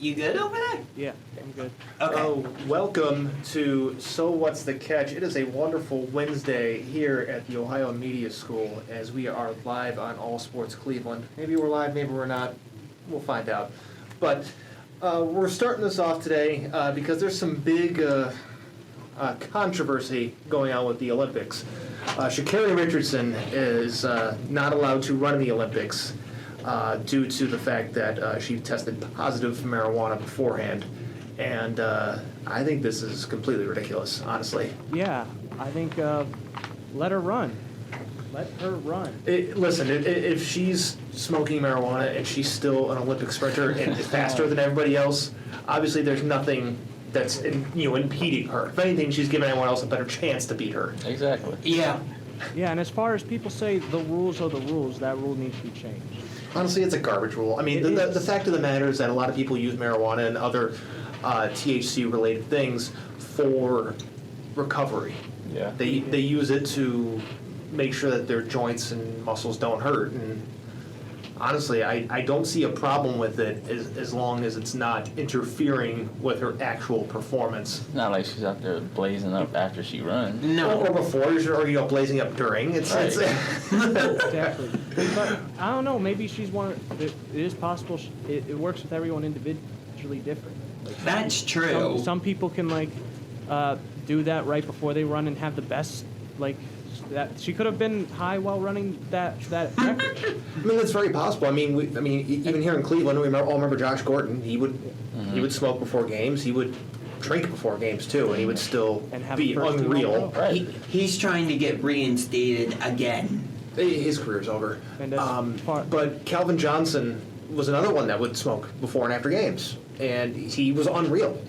You good over there? Yeah, I'm good. Okay. Welcome to So What's the Catch? It is a wonderful Wednesday here at the Ohio Media School as we are live on All Sports Cleveland. Maybe we're live, maybe we're not. We'll find out. But we're starting this off today because there's some big controversy going on with the Olympics. Sha'Carri Richardson is not allowed to run in the Olympics due to the fact that she tested positive for marijuana beforehand. And I think this is completely ridiculous, honestly. Yeah, I think let her run. Let her run. Listen, if she's smoking marijuana and she's still an Olympic sprinter and faster than everybody else, obviously there's nothing that's impeding her. If anything, she's giving anyone else a better chance to beat her. Exactly. Yeah. Yeah, and as far as people say the rules are the rules, that rule needs to be changed. Honestly, it's a garbage rule. I mean, the fact of the matter is that a lot of people use marijuana and other THC-related things for recovery. Yeah. They use it to make sure that their joints and muscles don't hurt. And honestly, I don't see a problem with it as long as it's not interfering with her actual performance. It's not like she's out there blazing up after she runs. No. Or before, or blazing up during. It's Exactly. But I don't know. Maybe she's one. It is possible. It works with everyone individually different. Like That's true. Some people can do that right before they run and have the best that. She could have been high while running that record. I mean, that's very possible. I mean, even here in Cleveland, we all remember Josh Gordon. He would smoke before games. He would drink before games too, and he would still be unreal. Right. He's trying to get reinstated again. His career's over. And But Calvin Johnson was another one that would smoke before and after games, and he was unreal.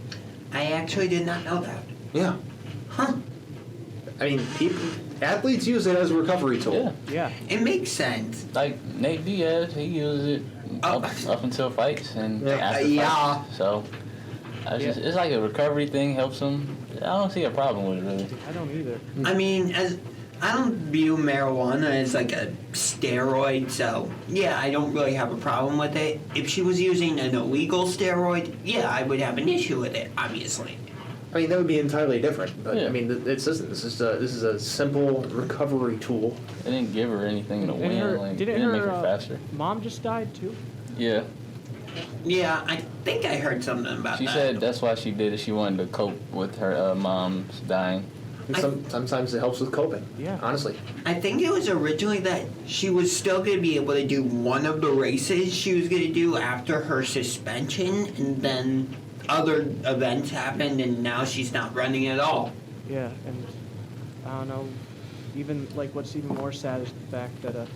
I actually did not know that. Yeah. Huh. I mean, athletes use it as a recovery tool. Yeah. It makes sense. Like Nate Diaz, he uses it up until fights and after yeah. fights. So it's like a recovery thing, helps him. I don't see a problem with it, really. I don't either. I mean, I don't view marijuana as like a steroid, so yeah, I don't really have a problem with it. If she was using an illegal steroid, yeah, I would have an issue with it, obviously. I mean, that would be entirely different. But Yeah. I mean, this is a simple recovery tool. They didn't give her anything to win. Didn't make her faster. mom just died too? Yeah. Yeah, I think I heard something about She that. said that's why she did it. She wanted to cope with her mom's dying. And sometimes it helps with coping. Yeah. Honestly. I think it was originally that she was still going to be able to do one of the races she was going to do after her suspension, and then other events happened, and now she's not running at all. Yeah, and I don't know. Even what's even more sad is the fact that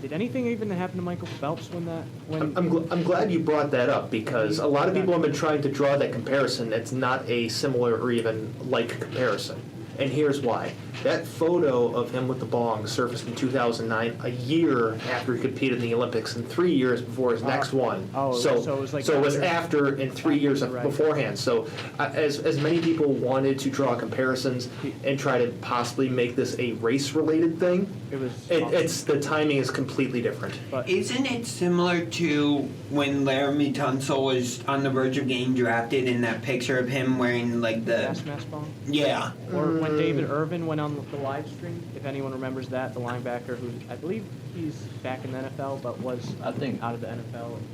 did anything even happen to Michael Phelps when I'm glad you brought that up because a lot of people have been trying to draw that comparison. It's not a similar or even like comparison. And here's why. That photo of him with the bong surfaced in 2009, a year after he competed in the Olympics and 3 years before his next one. So it was after and 3 years beforehand. So as many people wanted to draw comparisons and try to possibly make this a race-related thing, it's the timing is completely different. But Isn't it similar to when Laramie Tunsil was on the verge of getting drafted in that picture of him wearing the gas mask bomb? Yeah. Or when David Irvin went on the live stream, if anyone remembers that, the linebacker who I believe he's back in the NFL but was out of the NFL and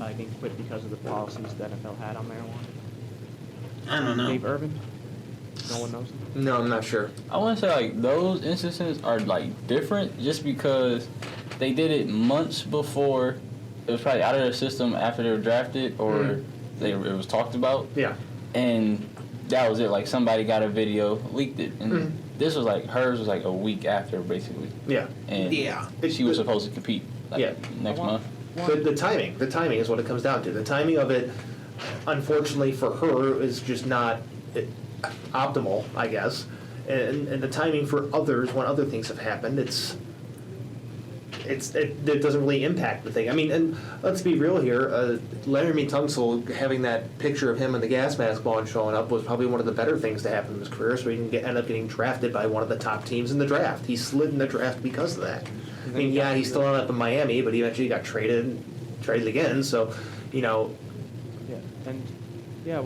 I think quit because of the policies the NFL had on marijuana. I don't know. Dave Irvin? No one knows him? No, I'm not sure. I want to say those instances are different just because they did it months before. It was probably out of their system after they were drafted or it was talked about. Yeah. And that was it. Somebody got a video, leaked it, and this was hers was a week after basically. Yeah. And Yeah. she was supposed to compete next month. The timing is what it comes down to. The timing of it, unfortunately for her, is just not optimal, I guess. And the timing for others, when other things have happened, it doesn't really impact the thing. I mean, and let's be real here. Laramie Tunsil having that picture of him in the gas mask bond showing up was probably one of the better things to happen in his career. So he can end up getting drafted by one of the top teams in the draft. He slid in the draft because of that. I mean, yeah, he's still up in Miami, but he eventually got traded again. So, And yeah,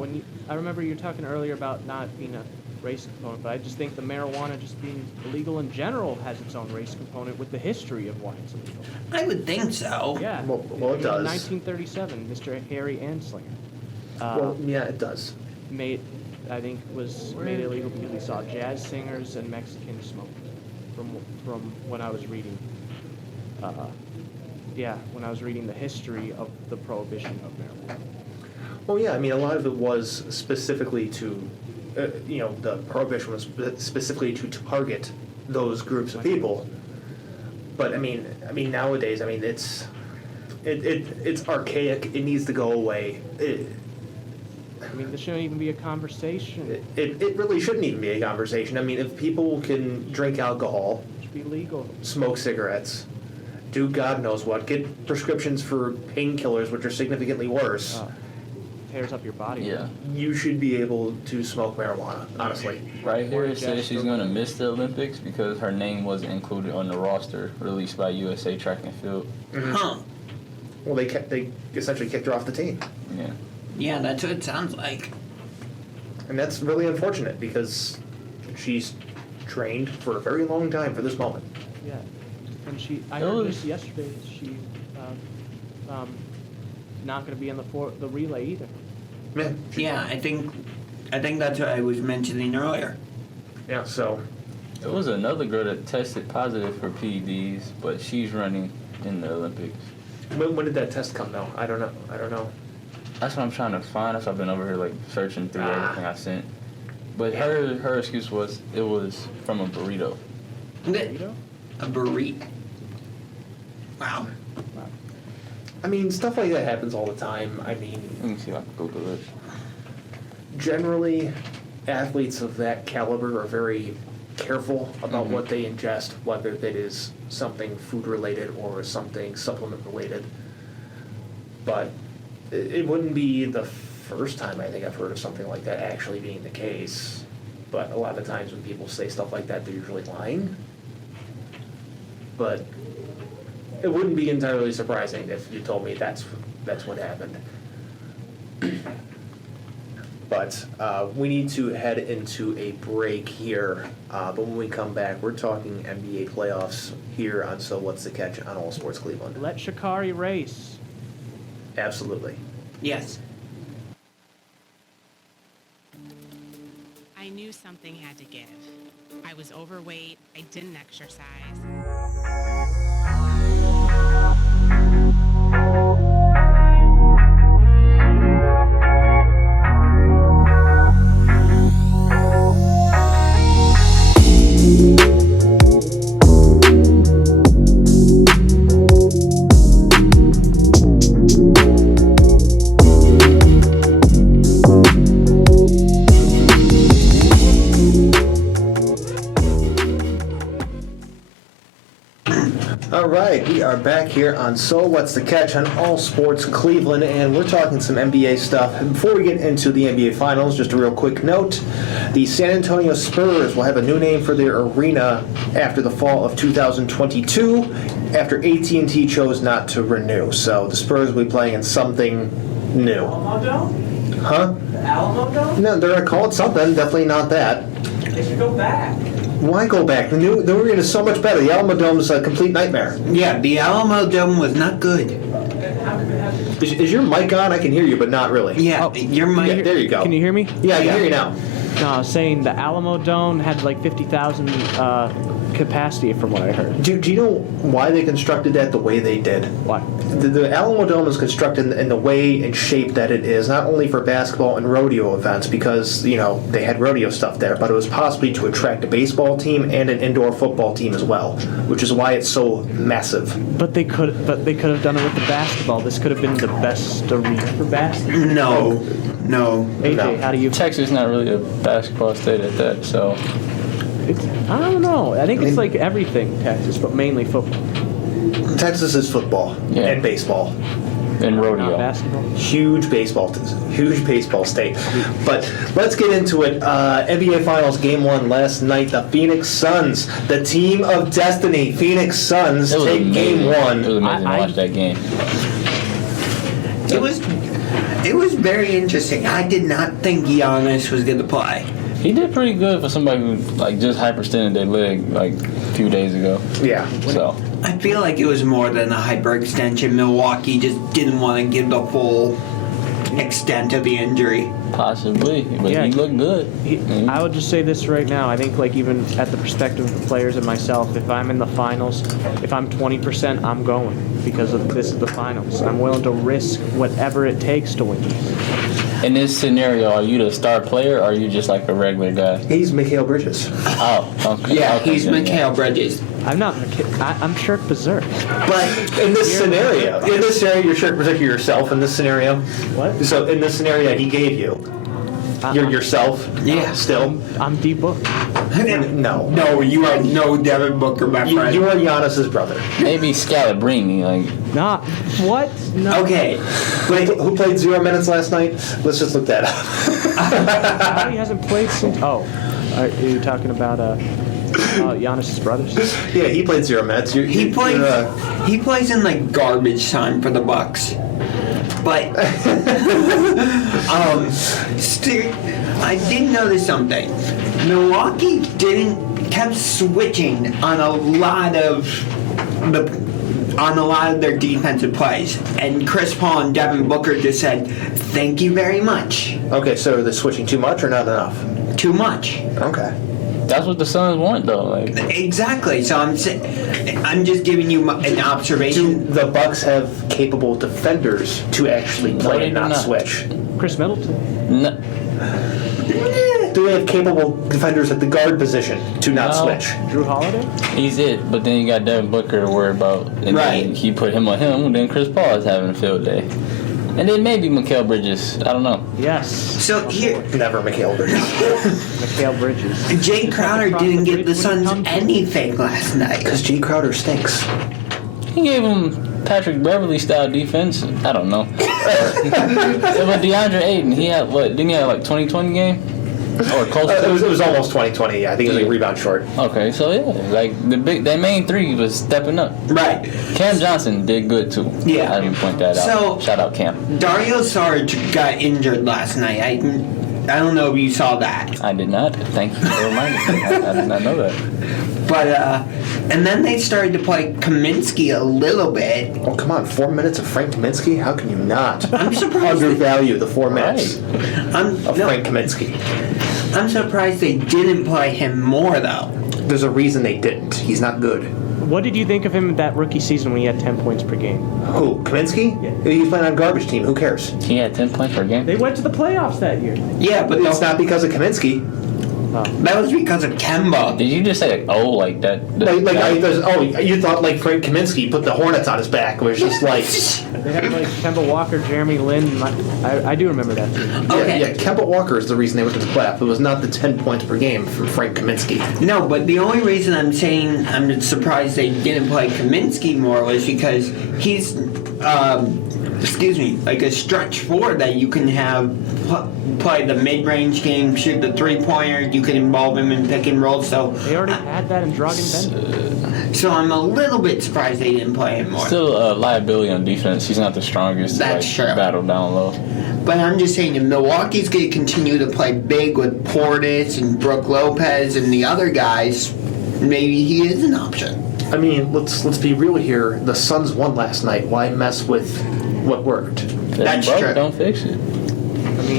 I remember you were talking earlier about not being a race component, but I just think the marijuana just being illegal in general has its own race component with the history of why it's illegal. I would think so. Yeah. Well, it does. In 1937, Mr. Harry Anslinger Well, yeah, it does. made it illegal because he saw jazz singers and Mexicans smoking. From when I was reading, when I was reading the history of the prohibition of marijuana. Well, yeah, I mean, a lot of it was specifically to, the prohibition was specifically to target those groups of people. But I mean, nowadays, I mean, it's archaic. It needs to go away. I mean, this shouldn't even be a conversation. It really shouldn't even be a conversation. I mean, if people can drink alcohol, It should be legal. smoke cigarettes, do God knows what, get prescriptions for painkillers, which are significantly worse, Tears up your body. Yeah. you should be able to smoke marijuana, honestly. Right here it Or says she's just- going to miss the Olympics because her name wasn't included on the roster released by USA Track and Field. Huh. Well, they essentially kicked her off the team. Yeah. Yeah, that's what it sounds like. And that's really unfortunate because she's trained for a very long time for this moment. Yeah. And I It heard was- this yesterday that she not going to be in the relay either. Yeah. Yeah, I think that's what I was mentioning earlier. Yeah, so, There was another girl that tested positive for PEDs, but she's running in the Olympics. when did that test come though? I don't know. That's what I'm trying to find. That's why I've been over here like searching through Ah. everything I sent. But her excuse was it was from a burrito. Burrito? A burrito. Wow. Wow. I mean, stuff like that happens all the time. I mean, Let me see if I can Google it. generally, athletes of that caliber are very careful about Mhm. what they ingest, whether that is something food related or something supplement related. But it wouldn't be the first time I think I've heard of something like that actually being the case. But a lot of times when people say stuff like that, they're usually lying. But it wouldn't be entirely surprising if you told me that's what happened. But we need to head into a break here. But when we come back, we're talking NBA playoffs here on So What's the Catch on All Sports Cleveland. Let Sha'Carri race. Absolutely. Yes. I knew something had to give. I was overweight. I didn't exercise. All right, we are back here on So What's the Catch on All Sports Cleveland, and we're talking some NBA stuff. And before we get into the NBA Finals, just a real quick note. The San Antonio Spurs will have a new name for their arena after the fall of 2022, after AT&T chose not to renew. So the Spurs will be playing in something new. Alamo Dome? Huh? The Alamo Dome? No, they're going to call it something, definitely not that. They should go back. Why go back? The arena is so much better. The Alamo Dome is a complete nightmare. Yeah, the Alamo Dome was not good. How could it have Is your mic on? I can hear you, but not really. Yeah, Oh. your Yeah, mic. there you go. Can you hear me? Yeah, I can hear you now. No, I was saying the Alamo Dome had like 50,000 capacity from what I heard. Do you know why they constructed that the way they did? Why? The Alamo Dome is constructed in the way and shape that it is, not only for basketball and rodeo events, because, they had rodeo stuff there, but it was possibly to attract a baseball team and an indoor football team as well, which is why it's so massive. But they could have done it with the basketball. This could have been the best arena for basketball. No. AJ, No. how do you? Texas is not really a basketball state at that, so I don't know. I think it's like everything Texas, but mainly football, Texas is football Yeah. and baseball. in not rodeo. basketball. Huge baseball state. But let's get into it. NBA Finals Game 1 last night. The Phoenix Suns, the team of destiny. Phoenix Suns It was take amazing. Game 1. It was amazing I- to watch that game. It was very interesting. I did not think Giannis was gonna play. He did pretty good for somebody who like just hyperextended their leg like a few days ago. Yeah. So I feel like it was more than a hyperextension. Milwaukee just didn't want to give the full extent of the injury. possibly, but Yeah. he looked good. I would just say this right now. I think, like, even at the perspective of the players and myself, if I'm in the finals, if I'm 20%, I'm going because this is the finals. I'm willing to risk whatever it takes to win. In this scenario, are you the star player or are you just like a regular guy? He's Mikhail Bridges. Oh, okay. Yeah, okay, he's then, Mikal Bridges. I'm not. I'm Shirk Berserk. But in this scenario, you're sure protecting yourself in this scenario. What? So in this scenario he gave you, you're yourself. Yeah. Still. I'm D-Book. No. No, you are no Devin Booker, my friend. You are Giannis's brother. Maybe Scalabrini, like Not what? No. Okay, Who played 0 minutes last night? Let's just look that up. He hasn't played since. Oh, are you talking about Giannis's brothers? Yeah, he played 0 minutes. he plays in like garbage time for the Bucks. But I did notice something. Milwaukee kept switching on a lot of their defensive plays, and Chris Paul and Devin Booker just said, "Thank you very much." Okay, so are they switching too much or not enough? Too much. Okay. that's what the Suns want though. Like Exactly. So I'm just giving you an observation. Do the Bucks have capable defenders to actually No, play they and do not not. switch? Chris Middleton. no, Do they have capable defenders at the guard position to not No. switch? Drew Holiday. he's it. But then you got Devin Booker to worry about, and Right. then he put him on him. And then Chris Paul is having a field day, and then maybe Mikal Bridges. I don't know. Yes. So here, Never Mikhail Bridges. Mikhail Bridges. Jay Crowder didn't give the Suns anything last night. Because Jay Crowder stinks. He gave him Patrick Beverly style defense. I don't know. But DeAndre Ayton, he had what? Didn't he have like 2020 game? Or close to It was almost 2020. Yeah, I think it was like a rebound short. Okay, so yeah, like that main three was stepping up. Right. Cam Johnson did good too. Yeah. I didn't point that out. So- Shout out Cam. Dario Saric got injured last night. I don't know if you saw that. I did not. Thank you for reminding me. I did not know that. But, and then they started to play Kaminsky a little bit. Oh, come on. 4 minutes of Frank Kaminsky? How can you not I'm surprised. undervalue the 4 minutes of No, Frank Kaminsky? I'm surprised they didn't play him more, though. There's a reason they didn't. He's not good. What did you think of him that rookie season when he had 10 points per game? Who? Kaminsky? Yeah. He's playing on a garbage team. Who cares? He had 10 points per game. They went to the playoffs that year. Yeah, but It's not because of Kaminsky. that was because of Kemba. Did you just say like, oh, like that? You thought like Frank Kaminsky put the Hornets on his back. It was just like, They had like Kemba Walker, Jeremy Lin. I do remember that too. Okay. yeah, Kemba Walker is the reason they went to the playoff. It was not the 10 points per game from Frank Kaminsky. No, but the only reason I'm saying I'm surprised they didn't play Kaminsky more was because he's, like a stretch four that you can have play the mid-range game, shoot the three-pointer. You can involve him in pick and roll. So, They already had that in Dragan Bender. so I'm a little bit surprised they didn't play him more. Still a liability on defense. He's not the strongest. to, That's like, true. Battle down low. But I'm just saying, if Milwaukee's going to continue to play big with Portis and Brook Lopez and the other guys, maybe he is an option. I mean, let's be real here. The Suns won last night. Why mess with what worked? If That's it broke, true. Don't fix it.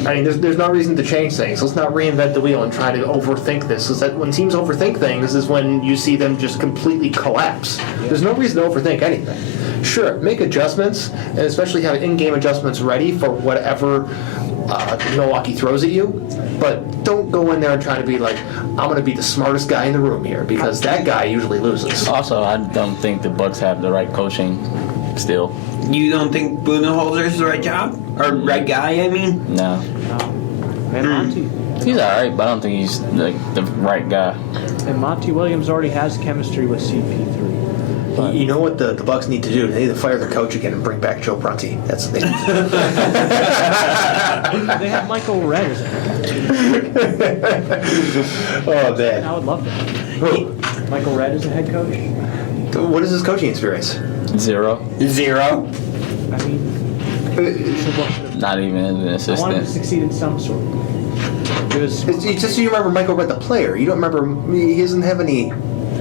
I mean, there's no reason to change things. Let's not reinvent the wheel and try to overthink this. Is that when teams overthink things is when you see them just completely collapse. There's no reason to overthink anything. Sure, make adjustments, and especially have in-game adjustments ready for whatever Milwaukee throws at you. But don't go in there and try to be like, I'm going to be the smartest guy in the room here, because that guy usually loses. Also, I don't think the Bucks have the right coaching still. You don't think Budenholzer's the right job? Or right guy, I mean? No. And Monty. He's alright, but I don't think he's like the right guy. And Monty Williams already has chemistry with CP3. You know what the Bucks need to do? They need to fire the coach again and bring back Joe Prunty. That's what they need to They have Michael Redd as a head do. Oh, coach. man. I would love that. Michael Redd as a head coach. What is his coaching experience? 0. 0. I mean, So what should have- Not even as an I wanted to assistant. succeed in some sort. It was. It's just so you remember Michael Redd the player. You don't remember. He doesn't have any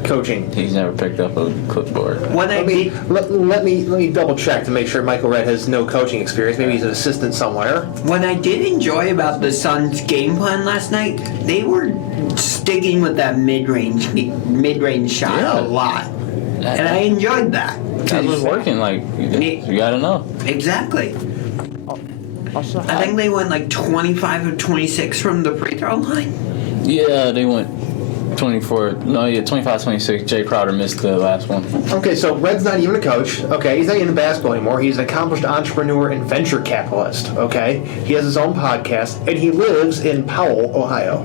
coaching. He's never picked up a clipboard. When I did, Let me double check to make sure Michael Redd has no coaching experience. Maybe he's an assistant somewhere. what I did enjoy about the Suns' game plan last night, they were sticking with that mid-range shot Yeah. a lot, and I enjoyed that. That was working. Like you gotta know. Exactly. Also, I think they went like 25 of 26 from the free throw line. Yeah, they went 24. No, yeah, 25-26. Jay Crowder missed the last one. Okay, so Red's not even a coach. Okay, he's not even in basketball anymore. He's an accomplished entrepreneur and venture capitalist. Okay, he has his own podcast, and he lives in Powell, Ohio.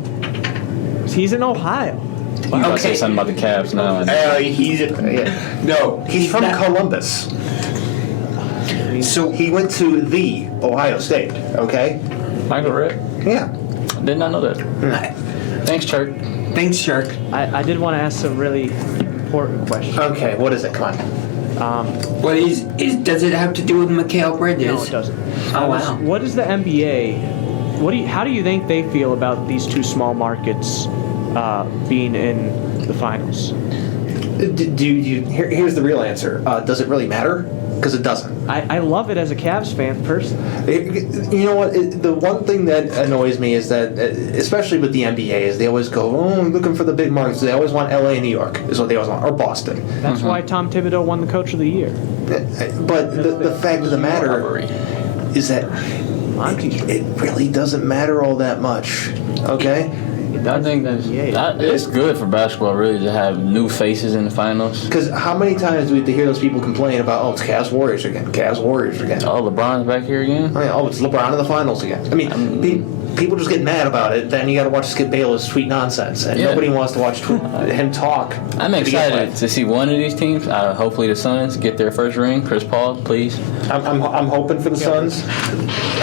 he's in Ohio. You gotta Okay. say something about the Cavs now. He's from not- Columbus. So He went to the Ohio State. Okay, Michael Redd. yeah. Did not know that. Thanks, Chuck. thanks, Shark. I did want to ask a really important question. Okay, what is it? Come on. What is does it have to do with Mikal Bridges? No, it doesn't. Oh, wow. What is the NBA? How do you think they feel about these two small markets being in the finals? Here's the real answer. Does it really matter? Because it doesn't. I love it as a Cavs fan personally. You know what? The one thing that annoys me is that, especially with the NBA, is they always go, "Oh, I'm looking for the big markets." They always want LA and New York is what they always want, or Boston. That's why Tom Thibodeau won the Coach of the Year. But the fact of the matter is that Monty. it really doesn't matter all that much. Okay. I think it's good for basketball, really, to have new faces in the finals. Because how many times do we have to hear those people complain about, "Oh, it's Cavs Warriors again, Cavs Warriors again"? Oh, LeBron's back here again. I mean, oh, it's LeBron in the finals again. I mean, people just get mad about it. Then you got to watch Skip Bayless tweet nonsense, and Yeah. nobody wants to watch him talk. I'm to begin excited with. to see one of these teams. Hopefully, the Suns get their first ring. Chris Paul, please. I'm hoping for the Suns.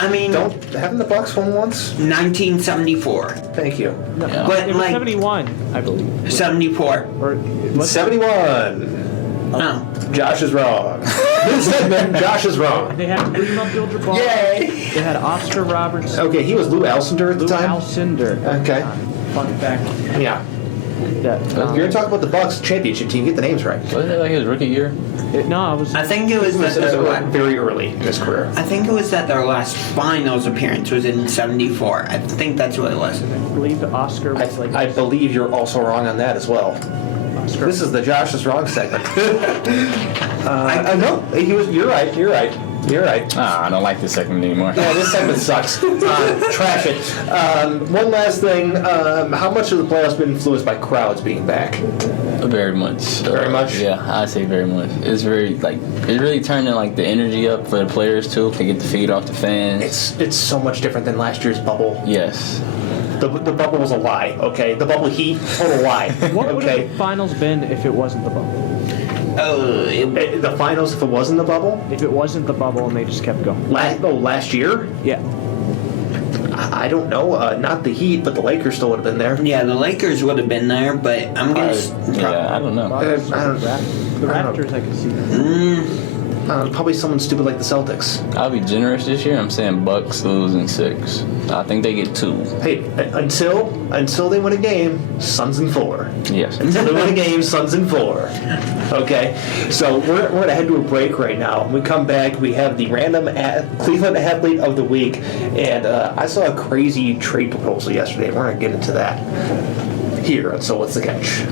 I mean, Haven't the Bucks won once? 1974, Thank you. Yeah. but It was like 71, I believe. 74. Or what's 71. Oh, Josh is wrong. This segment, Josh is wrong. They had Kareem Abdul-Jabbar. yay! They had Oscar Robertson. Okay, he was Lou Alcindor at the Lou time. Alcindor. Okay. Fun fact. Yeah. That, You're gonna talk about the Bucks championship team. Get the names right. Wasn't it like his rookie year? no, I was. I think it was It that was their very early in his career. I think it was that their last finals appearance was in 74. I think that's what it was. I believe the Oscar was like. I believe you're also wrong on that as well. Oscar. This is the Josh is wrong segment. No, You're right. You're right. You're right. I don't like this segment anymore. Yeah, this segment sucks. Trash it. One last thing. How much of the playoffs been influenced by crowds being back? Very much. Very much? Yeah, I say very much. It's very it's really turning like the energy up for the players too. To get the feed off the fans. It's so much different than last year's bubble. Yes. The bubble was a lie. Okay, the bubble heat, total lie. What would Okay, the finals been if it wasn't the bubble? Oh, the finals if it wasn't the bubble. If it wasn't the bubble and they just kept going? Last year. Yeah. I don't know. Not the Heat, but the Lakers still would have been there. yeah, the Lakers would have been there, but I'm gonna. Yeah, I don't know. I don't- The I don't Raptors, I could see that. Probably someone stupid like the Celtics. I'll be generous this year. I'm saying Bucks losing 6. I think they get 2. Hey, until they win a game, Suns in 4. Yes. Until they win a game, Suns in 4. Okay, so we're gonna head to a break right now. When we come back, we have the random Cleveland Athlete of the Week, and I saw a crazy trade proposal yesterday. We're gonna get into that here. So what's the catch?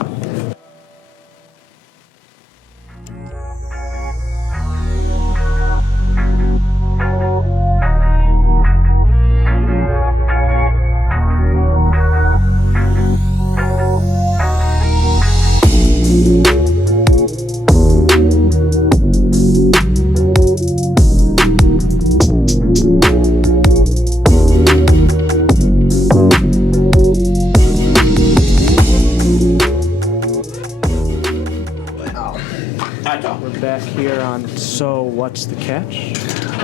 That's all. We're back here on So What's the Catch?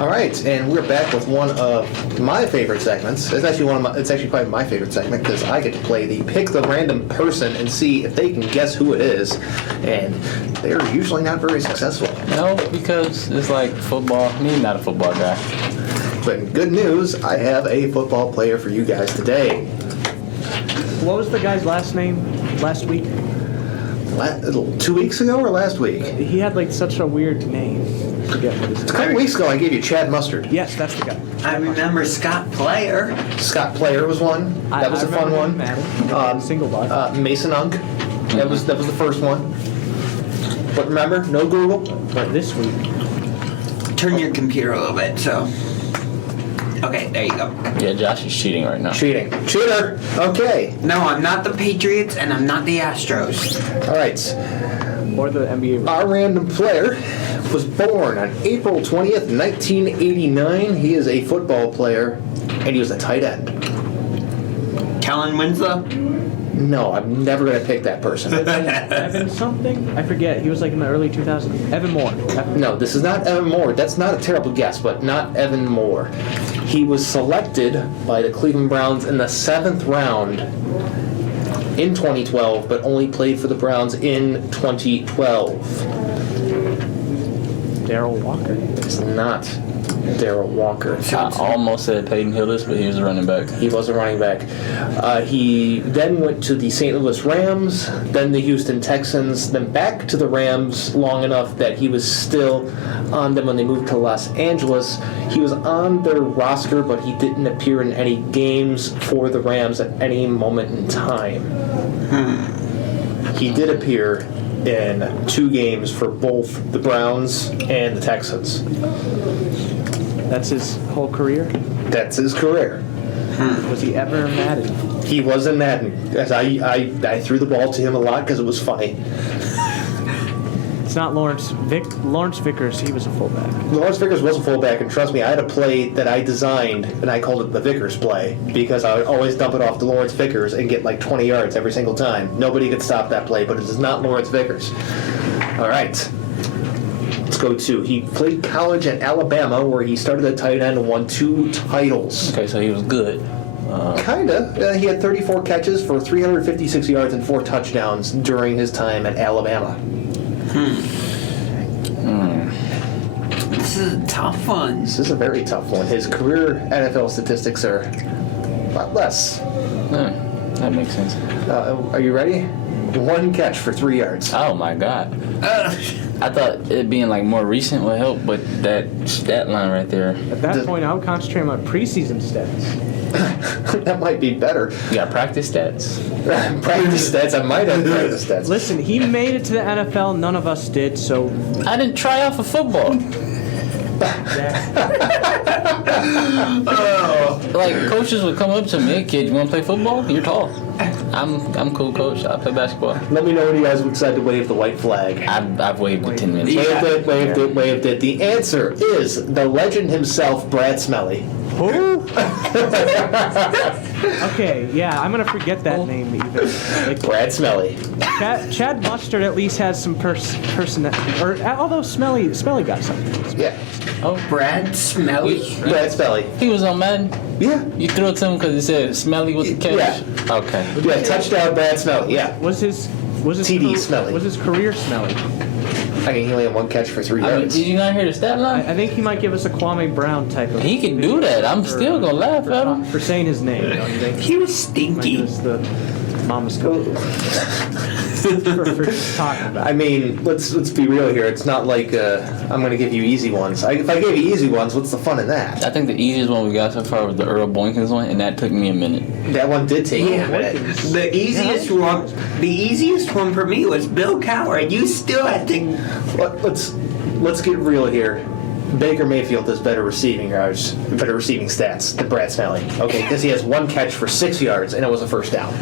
All right, and we're back with one of my favorite segments. It's actually probably my favorite segment because I get to play the pick the random person and see if they can guess who it is, and they're usually not very successful. No, because it's like football. Me, not a football guy. But good news, I have a football player for you guys today. What was the guy's last name last week? 2 weeks ago or last week? He had like such a weird name. I forget what his A couple weeks ago, I gave you Chad Mustard. Yes, that's the guy. I remember Scott Player. Scott Player was one. That was a fun one. Single ball. Mason Unk. That was the first one. But remember, no Google. But this week, Turn your computer a little bit, so. Okay, there you go. Yeah, Josh is cheating right now. Cheating. Cheater. Okay. No, I'm not the Patriots and I'm not the Astros. All right. or the NBA. Our random player was born on April 20th, 1989. He is a football player, and he was a tight end. Kellen Winslow? No, I'm never going to pick that person. Evan something? I forget. He was like in the early 2000s. Evan Moore. No, this is not Evan Moore. That's not a terrible guess, but not Evan Moore. He was selected by the Cleveland Browns in the 7th round in 2012, but only played for the Browns in 2012. Darrell Walker. It's not Darrell Walker. I almost said Peyton Hillis, but he was a running back. He was a running back. He then went to the St. Louis Rams, then the Houston Texans, then back to the Rams long enough that he was still on them when they moved to Los Angeles. He was on their roster, but he didn't appear in any games for the Rams at any moment in time. He did appear in 2 games for both the Browns and the Texans. That's his whole career? That's his career. Was he ever Madden? He was in Madden. As I threw the ball to him a lot because it was funny. It's not Lawrence Vickers. He was a fullback. Lawrence Vickers was a fullback, and trust me, I had a play that I designed, and I called it the Vickers play, because I would always dump it off to Lawrence Vickers and get like 20 yards every single time. Nobody could stop that play, but it is not Lawrence Vickers. All right. Let's go to, he played college at Alabama, where he started at tight end and won 2 titles. Okay, so he was good. Kinda. He had 34 catches for 356 yards and 4 touchdowns during his time at Alabama. This is a tough one. This is a very tough one. His career NFL statistics are a lot less. That makes sense. Are you ready? 1 catch for 3 yards. Oh my God. I thought it being like more recent would help, but that stat line right there. At that point, I would concentrate on my preseason stats. That might be better. You got practice stats? Practice stats. I might have practice stats. Listen, he made it to the NFL. None of us did, so... I didn't try out for football. Like coaches would come up to me, "Hey, kid, you want to play football? You're tall." I'm cool, coach. I play basketball. Let me know when you guys would decide to wave the white flag. I've waved it 10 minutes. Waved it. The answer is the legend himself, Brad Smelly. Who? Okay, yeah, I'm gonna forget that name even. Like, Brad Smelly. Chad Mustard at least has some person, or although Smelly got something. Yeah. Oh, Brad Smelly. Brad Smelly. he was on Madden. Yeah. You threw it to him because it said "Smelly" with the catch. Yeah. Okay. Yeah, touchdown Brad Smelly. Yeah. Was his TD Smelly. Was his career Smelly? I mean, he only had 1 catch for 3 I mean, yards. did you not hear the stat line? I think he might give us a Kwame Brown type of. He can do that. I'm still gonna laugh at him. for saying his name. Don't you think? He was Might give stinky. us the mama's code for talking about. I mean, let's be real here. It's not like I'm going to give you easy ones. If I gave you easy ones, what's the fun in that? I think the easiest one we got so far was the Earl Boykins one, and that took me a minute. That one did take you a minute. The easiest one. The easiest one for me was Bill Cowher. You still had to. Let's get real here. Baker Mayfield has better receiving yards, better receiving stats than Brad Smelly. Okay, because he has 1 catch for 6 yards and it was a first down.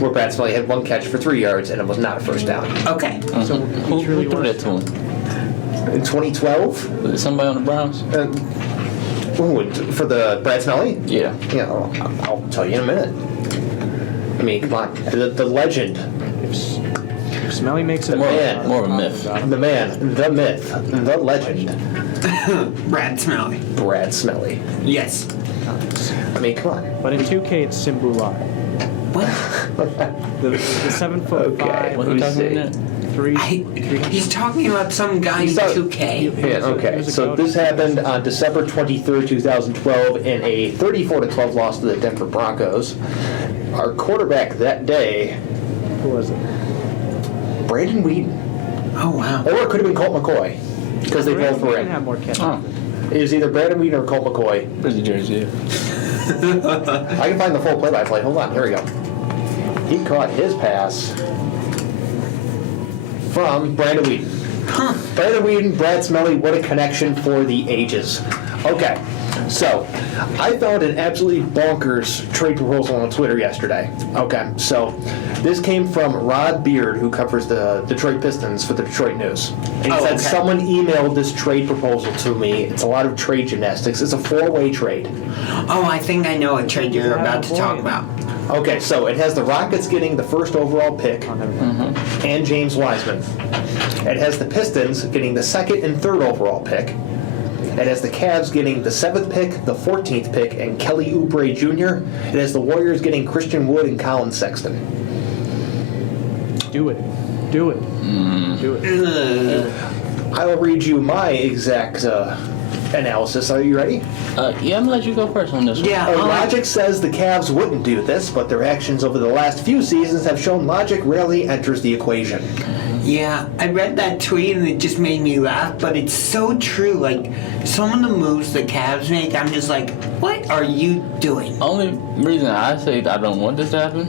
Where Brad Smelly had 1 catch for 3 yards and it was not a first down. Okay. So Who threw that to him? In 2012, Was it somebody on the Browns? for the Brad Smelly, Yeah. I'll tell you in a minute. I mean, come on, the legend. if Smelly makes it The look man. like More of a myth. The man, the myth, the legend, Brad Smelly. Brad Smelly. Yes. I mean, come on. But in 2K, it's Simbular. What? The 7'5", Okay. What are we talking about? He's talking about some guy in He's talking- 2K. Yeah, okay. So this happened on December 23rd, 2012 in a 34-12 loss to the Denver Broncos. Our quarterback that day, Who was it? Brandon Whedon. Oh, wow. Or it could have been Colt McCoy, because they both were have in. more catches. Oh, It was either Brandon Whedon or Colt McCoy. where's the jersey? I can find the full play-by-play. Hold on, here we go. He caught his pass from Brandon Whedon. Brandon Whedon, Brad Smelly, what a connection for the ages. Okay, so I found an absolutely bonkers trade proposal on Twitter yesterday. Okay, so this came from Rod Beard, who covers the Detroit Pistons for the Detroit News. And he said okay. someone emailed this trade proposal to me. It's a lot of trade gymnastics. It's a 4-way trade. Oh, I think I know what trade you're about to talk about. Okay, so it has the Rockets getting the first overall pick Oh, never mind. and James Wiseman. It has the Pistons getting the second and third overall pick. It has the Cavs getting the 7th pick, the 14th pick, and Kelly Oubre Jr. It has the Warriors getting Christian Wood and Colin Sexton. Do it. Do it. Do it. Ugh. I'll read you my exact analysis. Are you ready? Yeah, I'm gonna let you go first on this one. Yeah, I'll- Logic says the Cavs wouldn't do this, but their actions over the last few seasons have shown logic rarely enters the equation. Yeah, I read that tweet and it just made me laugh, but it's so true. Like, some of the moves the Cavs make, I'm just like, what are you doing? Only reason I say I don't want this to happen,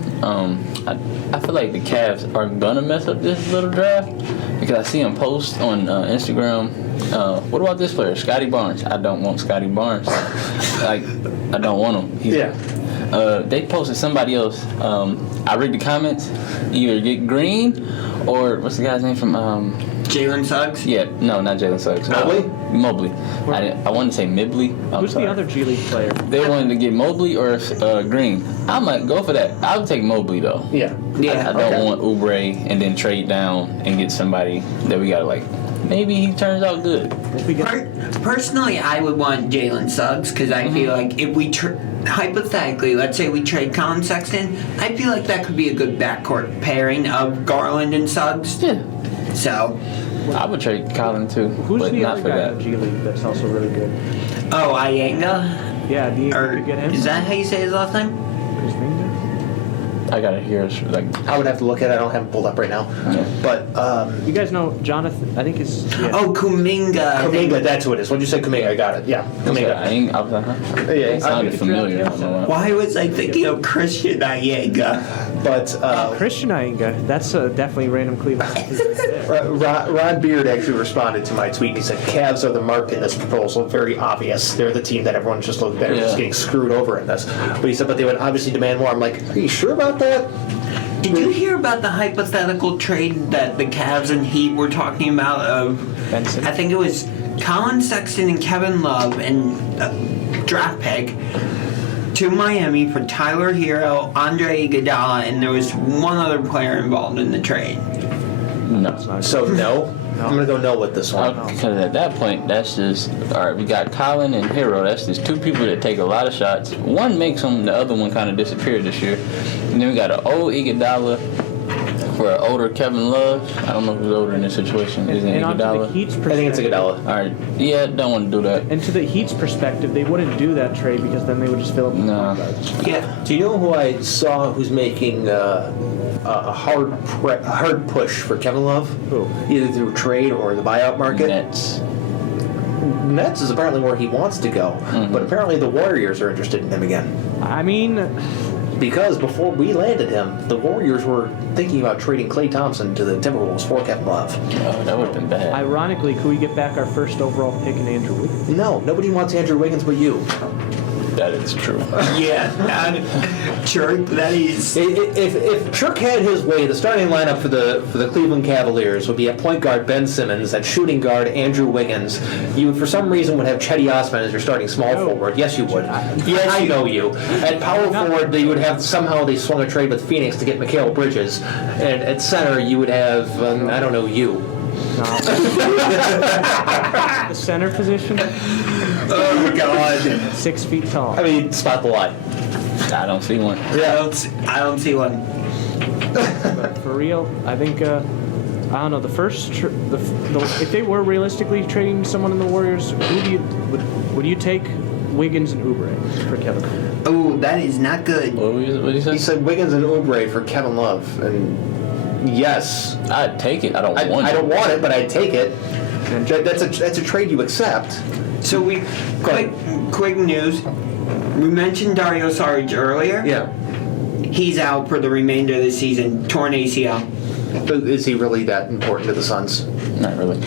I feel like the Cavs are gonna mess up this little draft because I see them post on Instagram. What about this player, Scotty Barnes? I don't want Scotty Barnes. Like, I don't want him. Yeah. They posted somebody else. I read the comments. Either get Green or what's the guy's name from? Jalen Suggs? Yeah, no, not Jalen Suggs. Mobley? Mobley. I wanted to say Mibley. I'm Who's sorry. the other G League player? They wanted to get Mobley or Green. I might go for that. I would take Mobley though. Yeah. Yeah. I don't Okay. want Oubre and then trade down and get somebody that we gotta like. Maybe he turns out good. If we get Personally, I would want Jalen Suggs because I feel like if we hypothetically, let's say we trade Colin Sexton, I feel like that could be a good backcourt pairing of Garland and Suggs. Yeah. So, I would trade Colin too, who's but the not other for guy that. in the G League that's also really good? oh, Iyenga? Yeah, do you Or could get him? is that how you say his last name? Kuminga? I gotta hear it, like. I would have to look at it. I don't have it pulled up right now. Yeah. But You guys know Jonathan? I think it's yeah. Oh, Kuminga. I think. Kuminga, that's who it is. What'd you say, Kuminga? I got it. Yeah, I Kuminga. ain't. I was like, huh? Yeah, It sounded I- familiar. I don't know why. Why was I thinking of Christian Iyenga? But Christian Iyenga. That's definitely random Cleveland. Rod Beard actually responded to my tweet and he said, Cavs are the mark in this proposal. Very obvious. They're the team that everyone's just looking better, just Yeah. getting screwed over in this. But he said, but they would obviously demand more. I'm like, are you sure about that? Did you hear about the hypothetical trade that the Cavs and Heat were talking about of, Benson. I think it was Colin Sexton and Kevin Love and a draft pick to Miami for Tyler Hero, Andre Iguodala, and there was one other player involved in the trade. No. So no. I'm going to go no with this one. Because at that point, that's just all right. We got Colin and Hero. That's just two people that take a lot of shots. One makes them. The other one kind of disappeared this year. And then we got an old Iguodala for an older Kevin Love. I don't know who's older in this situation. Isn't it And onto the Iguodala? Heat's I think it's perspective. Iguodala. All right. Yeah, don't want to do that. And to the Heat's perspective, they wouldn't do that trade because then they would just fill up the No. point guards. Yeah. Do you know who I saw who's making a hard push for Kevin Love? Who? Either through trade or the buyout market? Nets. Nets is apparently where he wants to go. But apparently the Warriors are interested in him again. I mean, Because before we landed him, the Warriors were thinking about trading Klay Thompson to the Timberwolves for Kevin Love. Oh, that would have been bad. ironically, could we get back our first overall pick in Andrew Wiggins? No, nobody wants Andrew Wiggins but you. That is true. Yeah, sure, that is. If Chirk had his way, the starting lineup for the Cleveland Cavaliers would be at point guard Ben Simmons, at shooting guard Andrew Wiggins. You, for some reason, would have Chetty Osman as your starting small forward. Yes, you would. Yes, I know you. At power forward, they would have somehow they swung a trade with Phoenix to get Mikal Bridges, and at center you would have I don't know you. The center position, Oh God. 6 feet tall. I mean, spot the lie. I don't see one. I don't see one. But for real, I think I don't know. The first, if they were realistically trading someone in the Warriors, who do you would you take Wiggins and Oubre for Kevin? Oh, that is not good. What did he say? He said Wiggins and Oubre for Kevin Love, and yes, I'd take it. I don't I want it. don't want it, but I'd take it. And that's a trade you accept. So quick news. We mentioned Dario Saric earlier. Yeah. He's out for the remainder of the season, torn ACL. But is he really that important to the Suns? Not really.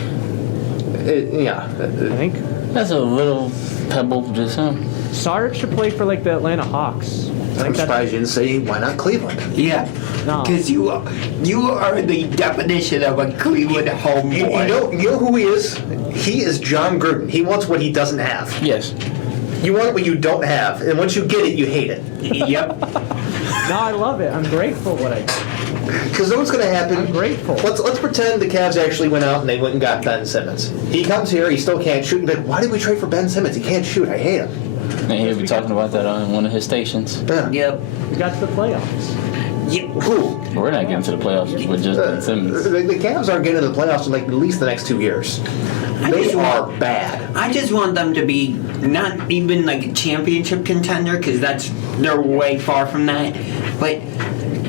Yeah. I think That's a little pebble, just Saric should play for like the Atlanta Hawks. I I'm think that's surprised you didn't say why not Cleveland. Yeah. No. Because you are the definition of a Cleveland homeboy. You know who he is? He is John Gruden. He wants what he doesn't have. yes. You want what you don't have, and once you get it, you hate it. Yep. No, I love it. I'm grateful what I. Because know what's going to happen? I'm grateful. Let's pretend the Cavs actually went out and they went and got Ben Simmons. He comes here, he still can't shoot. But why did we trade for Ben Simmons? He can't shoot. I hate him. And he'll be talking about that on one of his stations. Yeah. Yep. We got to the playoffs. Yep. Who? We're not getting to the playoffs with just Ben Simmons. The Cavs aren't getting to the playoffs in like at least the next 2 years. They just are want- bad. I just want them to be not even like a championship contender because they're way far from that. But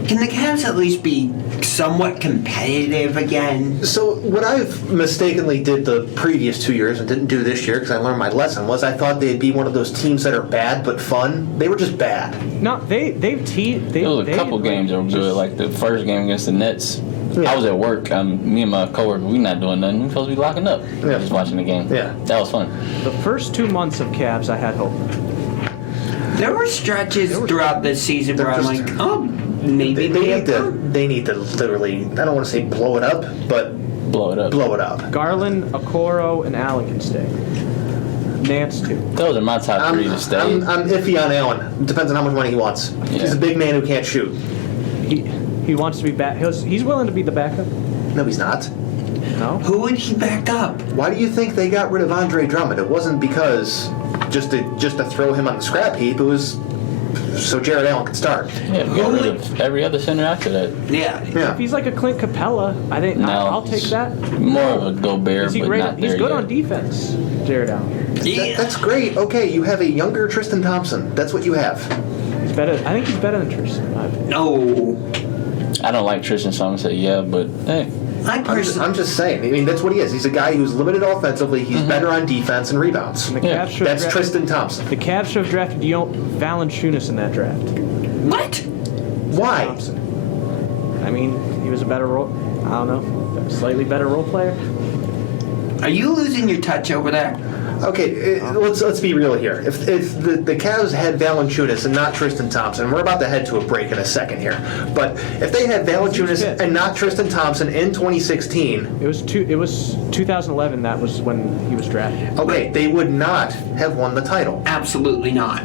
can the Cavs at least be somewhat competitive again? So what I've mistakenly did the previous 2 years and didn't do this year because I learned my lesson was I thought they'd be one of those teams that are bad but fun. They were just bad. No, they've There was a couple games that were good, like the first game against the Nets. Yeah. I was at work. Me and my coworker, we not doing nothing. We supposed to be locking up. Yeah. Just watching the game. Yeah. That was fun. The first 2 months of Cavs, I had hope. There were stretches throughout this season where I'm like, oh, maybe They need to literally, I don't want to say blow it up, but Blow it up. blow it up. Garland, Okoro, and Allen can stay. Nance too. Those are my top three to stay. I'm iffy on Allen. Depends on how much money he wants. Yeah. He's a big man who can't shoot. He wants to be back. He's willing to be the backup. No, he's not. No. Who would he back up? Why do you think they got rid of Andre Drummond? It wasn't because just to throw him on the scrap heap. It was so Jared Allen could start. Yeah, we got rid of every other center after that. Yeah. Yeah. If he's like a Clint Capella, I think No, I'll take that. More of a Gobert, Is he but great? not He's there good yet. on defense. Jared Allen. Yeah. That's great. Okay, you have a younger Tristan Thompson. That's what you have. He's better. I think he's better than Tristan. No. I don't like Tristan, so I'm gonna say yeah, but hey, I'm just saying. I mean, that's what he is. He's a guy who's limited offensively. He's better on defense and rebounds. And the Yeah, Cavs should That's Tristan Thompson. The Cavs should have drafted Valanciunas in that draft. What? Why? Thompson. I mean, he was a better role. I don't know, slightly better role player. Are you losing your touch over there? Okay, let's be real here. If the Cavs had Valanciunas and not Tristan Thompson, we're about to head to a break in a second here. But if they had Valanciunas and not Tristan Thompson in 2016, It was 2011. That was when he was drafted. okay, they would not have won the title. Absolutely not.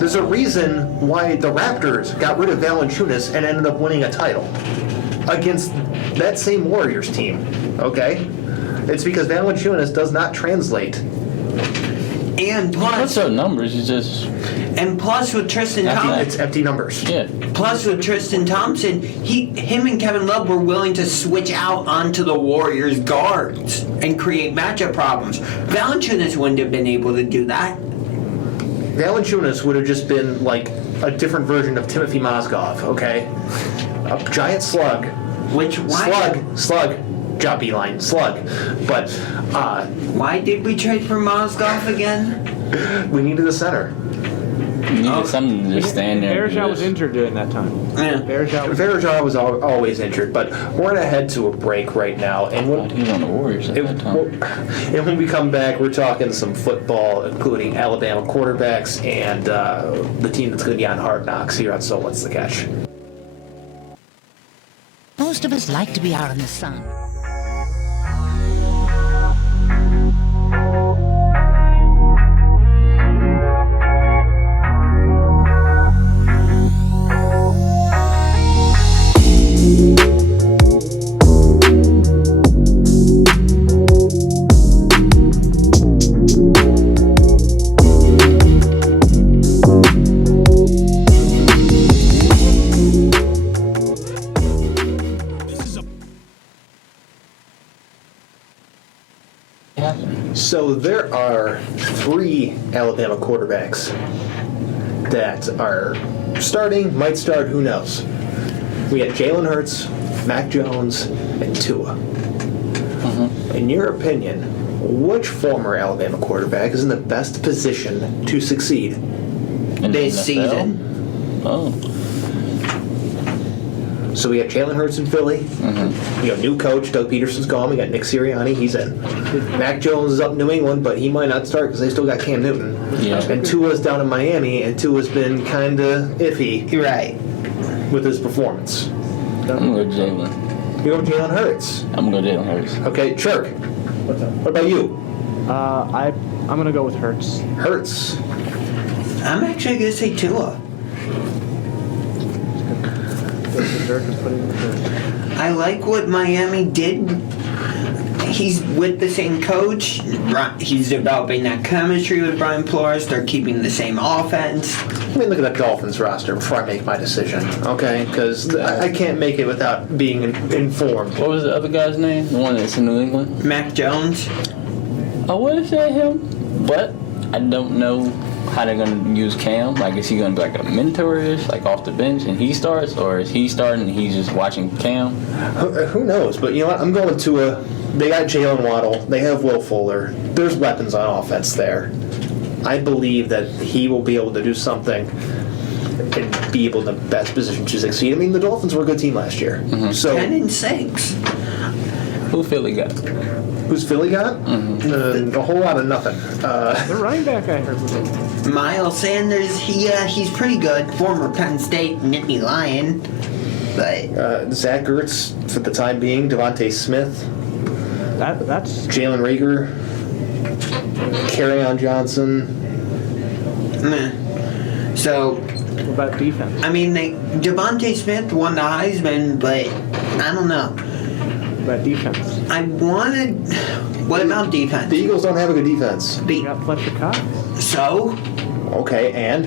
There's a reason why the Raptors got rid of Valanciunas and ended up winning a title against that same Warriors team. Okay, it's because Valanciunas does not translate. And what's plus, up numbers? It's just with Tristan After Thompson, It's empty numbers. yeah. plus with Tristan Thompson, him and Kevin Love were willing to switch out onto the Warriors guards and create matchup problems. Valanciunas wouldn't have been able to do that. Valanciunas would have just been like a different version of Timothy Mozgov, okay? A giant slug. Slug. Job line, slug. But Why did we trade for Mozgov again? we needed a center. You need something to just stand there. and do Bergeron was this. injured during that time. Yeah. Bergeron was Verajara was always injured, but we're gonna head to a break right now, and God, he was on the Warriors at that time. and when we come back, we're talking some football, including Alabama quarterbacks and the team that's going to be on Hard Knocks here on So What's the Catch. Most of us like to be out in the sun. So there are 3 Alabama quarterbacks that are starting, might start, who knows. We got Jalen Hurts, Mac Jones, and Tua. In your opinion, which former Alabama quarterback is in the best position to succeed? In the This NFL? season. Oh. So we got Jalen Hurts in Philly. We got new coach, Doug Peterson's gone. We got Nick Sirianni, he's in. Mac Jones is up in New England, but he might not start because they still got Cam Newton. Yeah. And Tua's down in Miami, and Tua's been kind of iffy You're right. with his performance. I'm going to go Jalen. You go with Jalen Hurts. I'm going to go Jalen Hurts. Okay, Chirk. What about you? I'm gonna go with Hurts. Hurts. I'm actually gonna say Tua. Dirk was putting in the Hurts. I like what Miami did. He's with the same coach. He's developing that chemistry with Brian Flores. They're keeping the same offense. Let me look at that Dolphins roster before I make my decision, okay? Because I can't make it without being informed. What was the other guy's name? The one that's in New England? Mac Jones. I would have said him, but I don't know how they're going to use Cam. Like, is he going to be like a mentor-ish, like off the bench, and he starts? Or is he starting and he's just watching Cam? Who knows? But you know what? I'm going to they got Jalen Waddle. They have Will Fuller. There's weapons on offense there. I believe that he will be able to do something and be able in the best position to succeed. I mean, the Dolphins were a good team last year. So 10-6. Who Philly got? who's Philly got? A whole lot of nothing. The running back I heard was in. Miles Sanders, he's pretty good. Former Penn State Nittany Lion. But Zach Ertz for the time being. Devontae Smith. That's Jalen Reagor. Kerryon Johnson. meh. So, what about defense. I mean, Devontae Smith won the Heisman, but I don't know. What about defense. I wanted. What about defense? The Eagles don't have a good defense. You got Fletcher Cox. So, Okay, and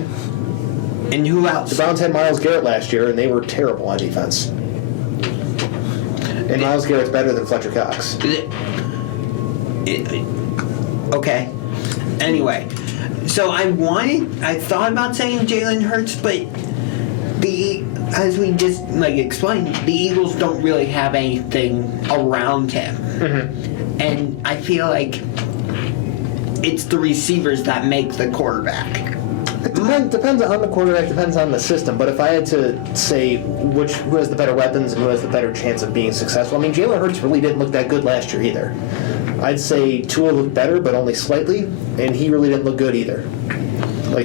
and who else? the Browns had Myles Garrett last year, and they were terrible on defense. And Myles Garrett's better than Fletcher Cox. Okay. Anyway, so I thought about saying Jalen Hurts, but as we just explained, the Eagles don't really have anything around him, and I feel like it's the receivers that make the quarterback. It depends on the quarterback, depends on the system. But if I had to say who has the better weapons and who has the better chance of being successful, I mean, Jalen Hurts really didn't look that good last year either. I'd say Tua looked better, but only slightly, and he really didn't look good either.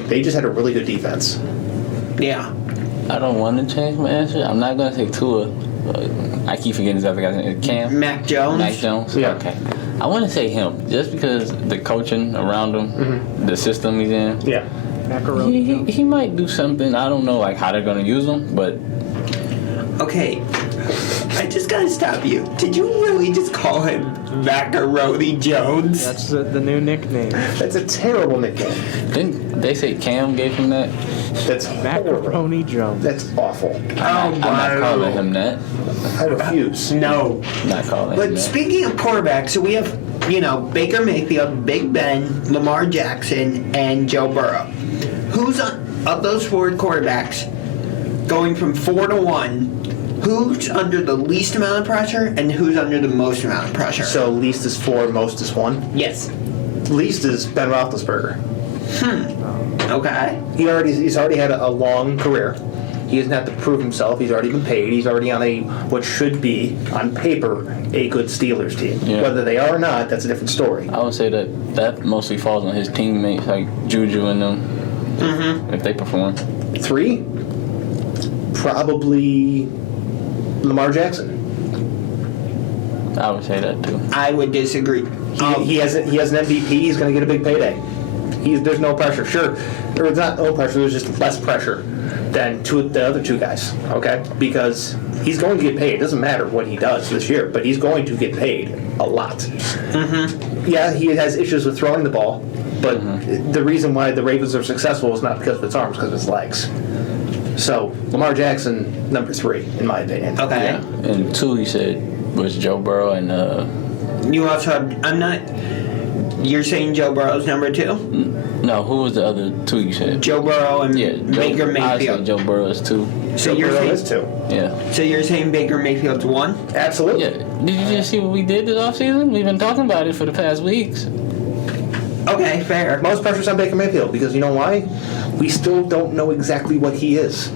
They just had a really good defense. Yeah. I don't want to change my answer. I'm not going to say Tua. I keep forgetting his other guy's name. Cam? Mac Jones. Mac Jones? Yeah. Okay. I want to say him, just because the coaching around him, the system he's in. Yeah. Macaroni. He might do something. I don't know how they're going to use him, but Okay. I just gotta stop you. Did you really just call him Macaroni Jones? That's the new nickname. That's a terrible nickname. didn't they say Cam gave him that? That's horrible. Macaroni Jones. That's awful. I'm not calling him that. I refuse. No. Not calling him But that. speaking of quarterbacks, so we have, Baker Mayfield, Big Ben, Lamar Jackson, and Joe Burrow. Who's of those four quarterbacks going from 4 to 1? Who's under the least amount of pressure and who's under the most amount of pressure? So least is 4, most is 1. Yes. Least is Ben Roethlisberger. Okay. He's already had a long career. He doesn't have to prove himself. He's already been paid. He's already on what should be, on paper, a good Steelers team. Yeah. Whether they are or not, that's a different story. I would say that mostly falls on his teammates, like Juju and them, if they perform. 3, probably Lamar Jackson. I would say that too. I would disagree. He has an MVP. He's going to get a big payday. There's no pressure. Sure, there's not no pressure. There's just less pressure than the other two guys. Okay, because he's going to get paid. It doesn't matter what he does this year, but he's going to get paid a lot. Mm-hmm. Yeah, he has issues with throwing the ball, but the reason why the Ravens are successful is not because of its arms, because of its legs. So Lamar Jackson, number 3, in my opinion. Okay. Yeah. And 2, you said, was Joe Burrow and You also have, you're saying Joe Burrow's number 2? no, who was the other 2 you said? Joe Burrow and Yeah, Baker I say Mayfield. Joe Burrow is 2. So Joe you're Burrow saying, is 2. Yeah. so you're saying Baker Mayfield's 1? Absolutely. Yeah. Did you just see what we did this offseason? We've been talking about it for the past weeks. Okay, fair. Most pressure's on Baker Mayfield because you know why? We still don't know exactly what he is.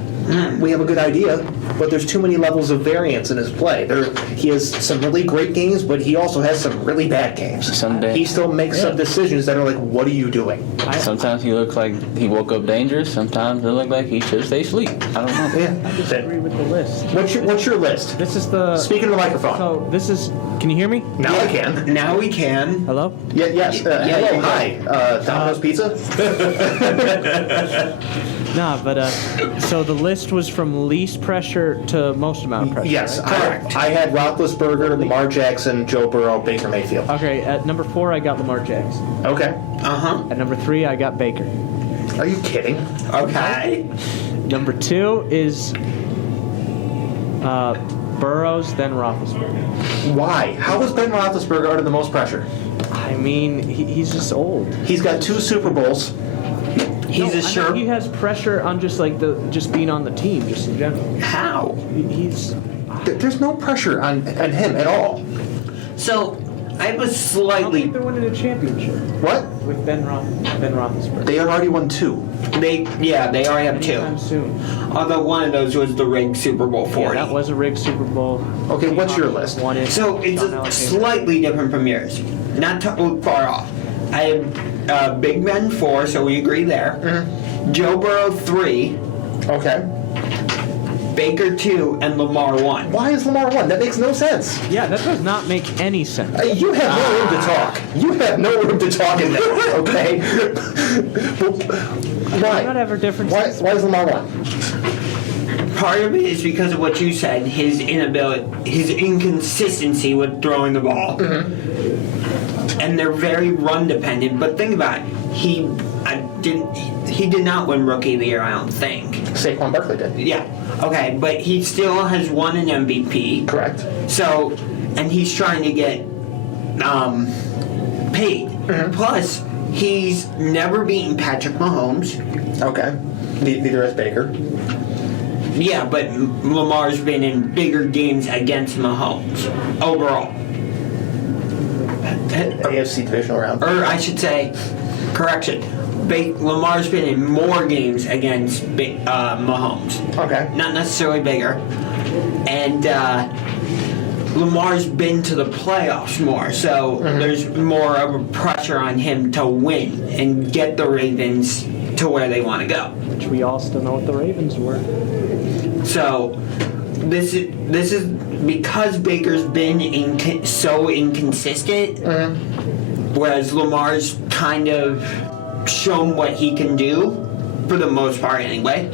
We have a good idea, but there's too many levels of variance in his play. He has some really great games, but he also has some really bad games. Someday. He still makes some decisions that are like, what are you doing? Sometimes he looks like he woke up dangerous. Sometimes it looks like he should stay asleep. I don't know. Yeah. I disagree with the list. What's your list? This is the. Speak into the microphone. So this is. Can you hear me? Now I can. Now we can. Hello? Yeah, yes. Yeah, Hello, you hi. Domino's Pizza? Nah, but so the list was from least pressure to most amount of pressure. Yes, right? Correct. I had Roethlisberger, Lamar Jackson, Joe Burrow, Baker Mayfield. Okay, at number 4 I got Lamar Jackson. Okay. Uh-huh. At number 3 I got Baker. Are you kidding? Okay. Number 2 is Burrows, then Roethlisberger. Why? How is Ben Roethlisberger under the most pressure? I mean, he's just old. He's got 2 Super Bowls. He's a sure. He has pressure on just being on the team, just in general. How? He's. There's no pressure on him at all. So, I have a I don't slightly. think they're winning a championship What? with Ben Roethlisberger. They already won 2. They already have 2. Anytime soon. Although one of those was the rigged Super Bowl 40. Yeah, that was a rigged Super Bowl. Okay, what's your list? Won it. So it's John Alexander. slightly different from yours. Not far off. I have Big Ben 4, so we agree there. Joe Burrow 3, Okay. Baker 2, and Lamar 1. Why is Lamar 1? That makes no sense. Yeah, that does not make any sense. You have no room to talk. You have no room to talk in there, okay? Why? Whatever difference. Why is Lamar 1? Part of it is because of what you said, his inability, his inconsistency with throwing the ball. And they're very run dependent, but think about it. He did not win Rookie of the Year, I don't think. Saquon Barkley did. Yeah, okay, but he still has won an MVP. Correct. So, and he's trying to get paid. Plus, he's never beaten Patrick Mahomes. Okay. Neither has Baker. Yeah, but Lamar's been in bigger games against Mahomes overall. AFC divisional round. Or I should say, correction. Lamar's been in more games against Mahomes. Okay. Not necessarily bigger. And Lamar's been to the playoffs more, so there's more of a pressure on him to win and get the Ravens to where they want to go. Which we all still know what the Ravens were. So this is because Baker's been so inconsistent, whereas Lamar's kind of shown what he can do, for the most part anyway.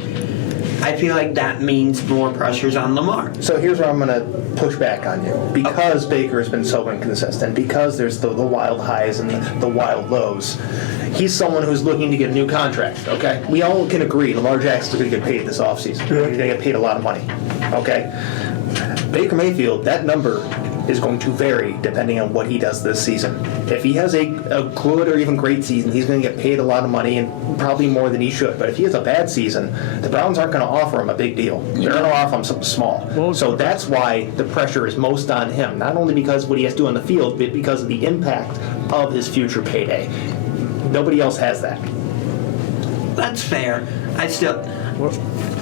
I feel like that means more pressure's on Lamar. So here's where I'm going to push back on you. Because Baker has been so inconsistent, because there's the wild highs and the wild lows, he's someone who's looking to get a new contract, okay? We all can agree Lamar Jackson's going to get paid this offseason. He's going to get paid a lot of money, okay? Baker Mayfield, that number is going to vary depending on what he does this season. If he has a good or even great season, he's going to get paid a lot of money and probably more than he should. But if he has a bad season, the Browns aren't going to offer him a big deal. They're going to offer him something small. So that's why the pressure is most on him, not only because of what he has to do on the field, but because of the impact of his future payday. Nobody else has that. That's fair. Well,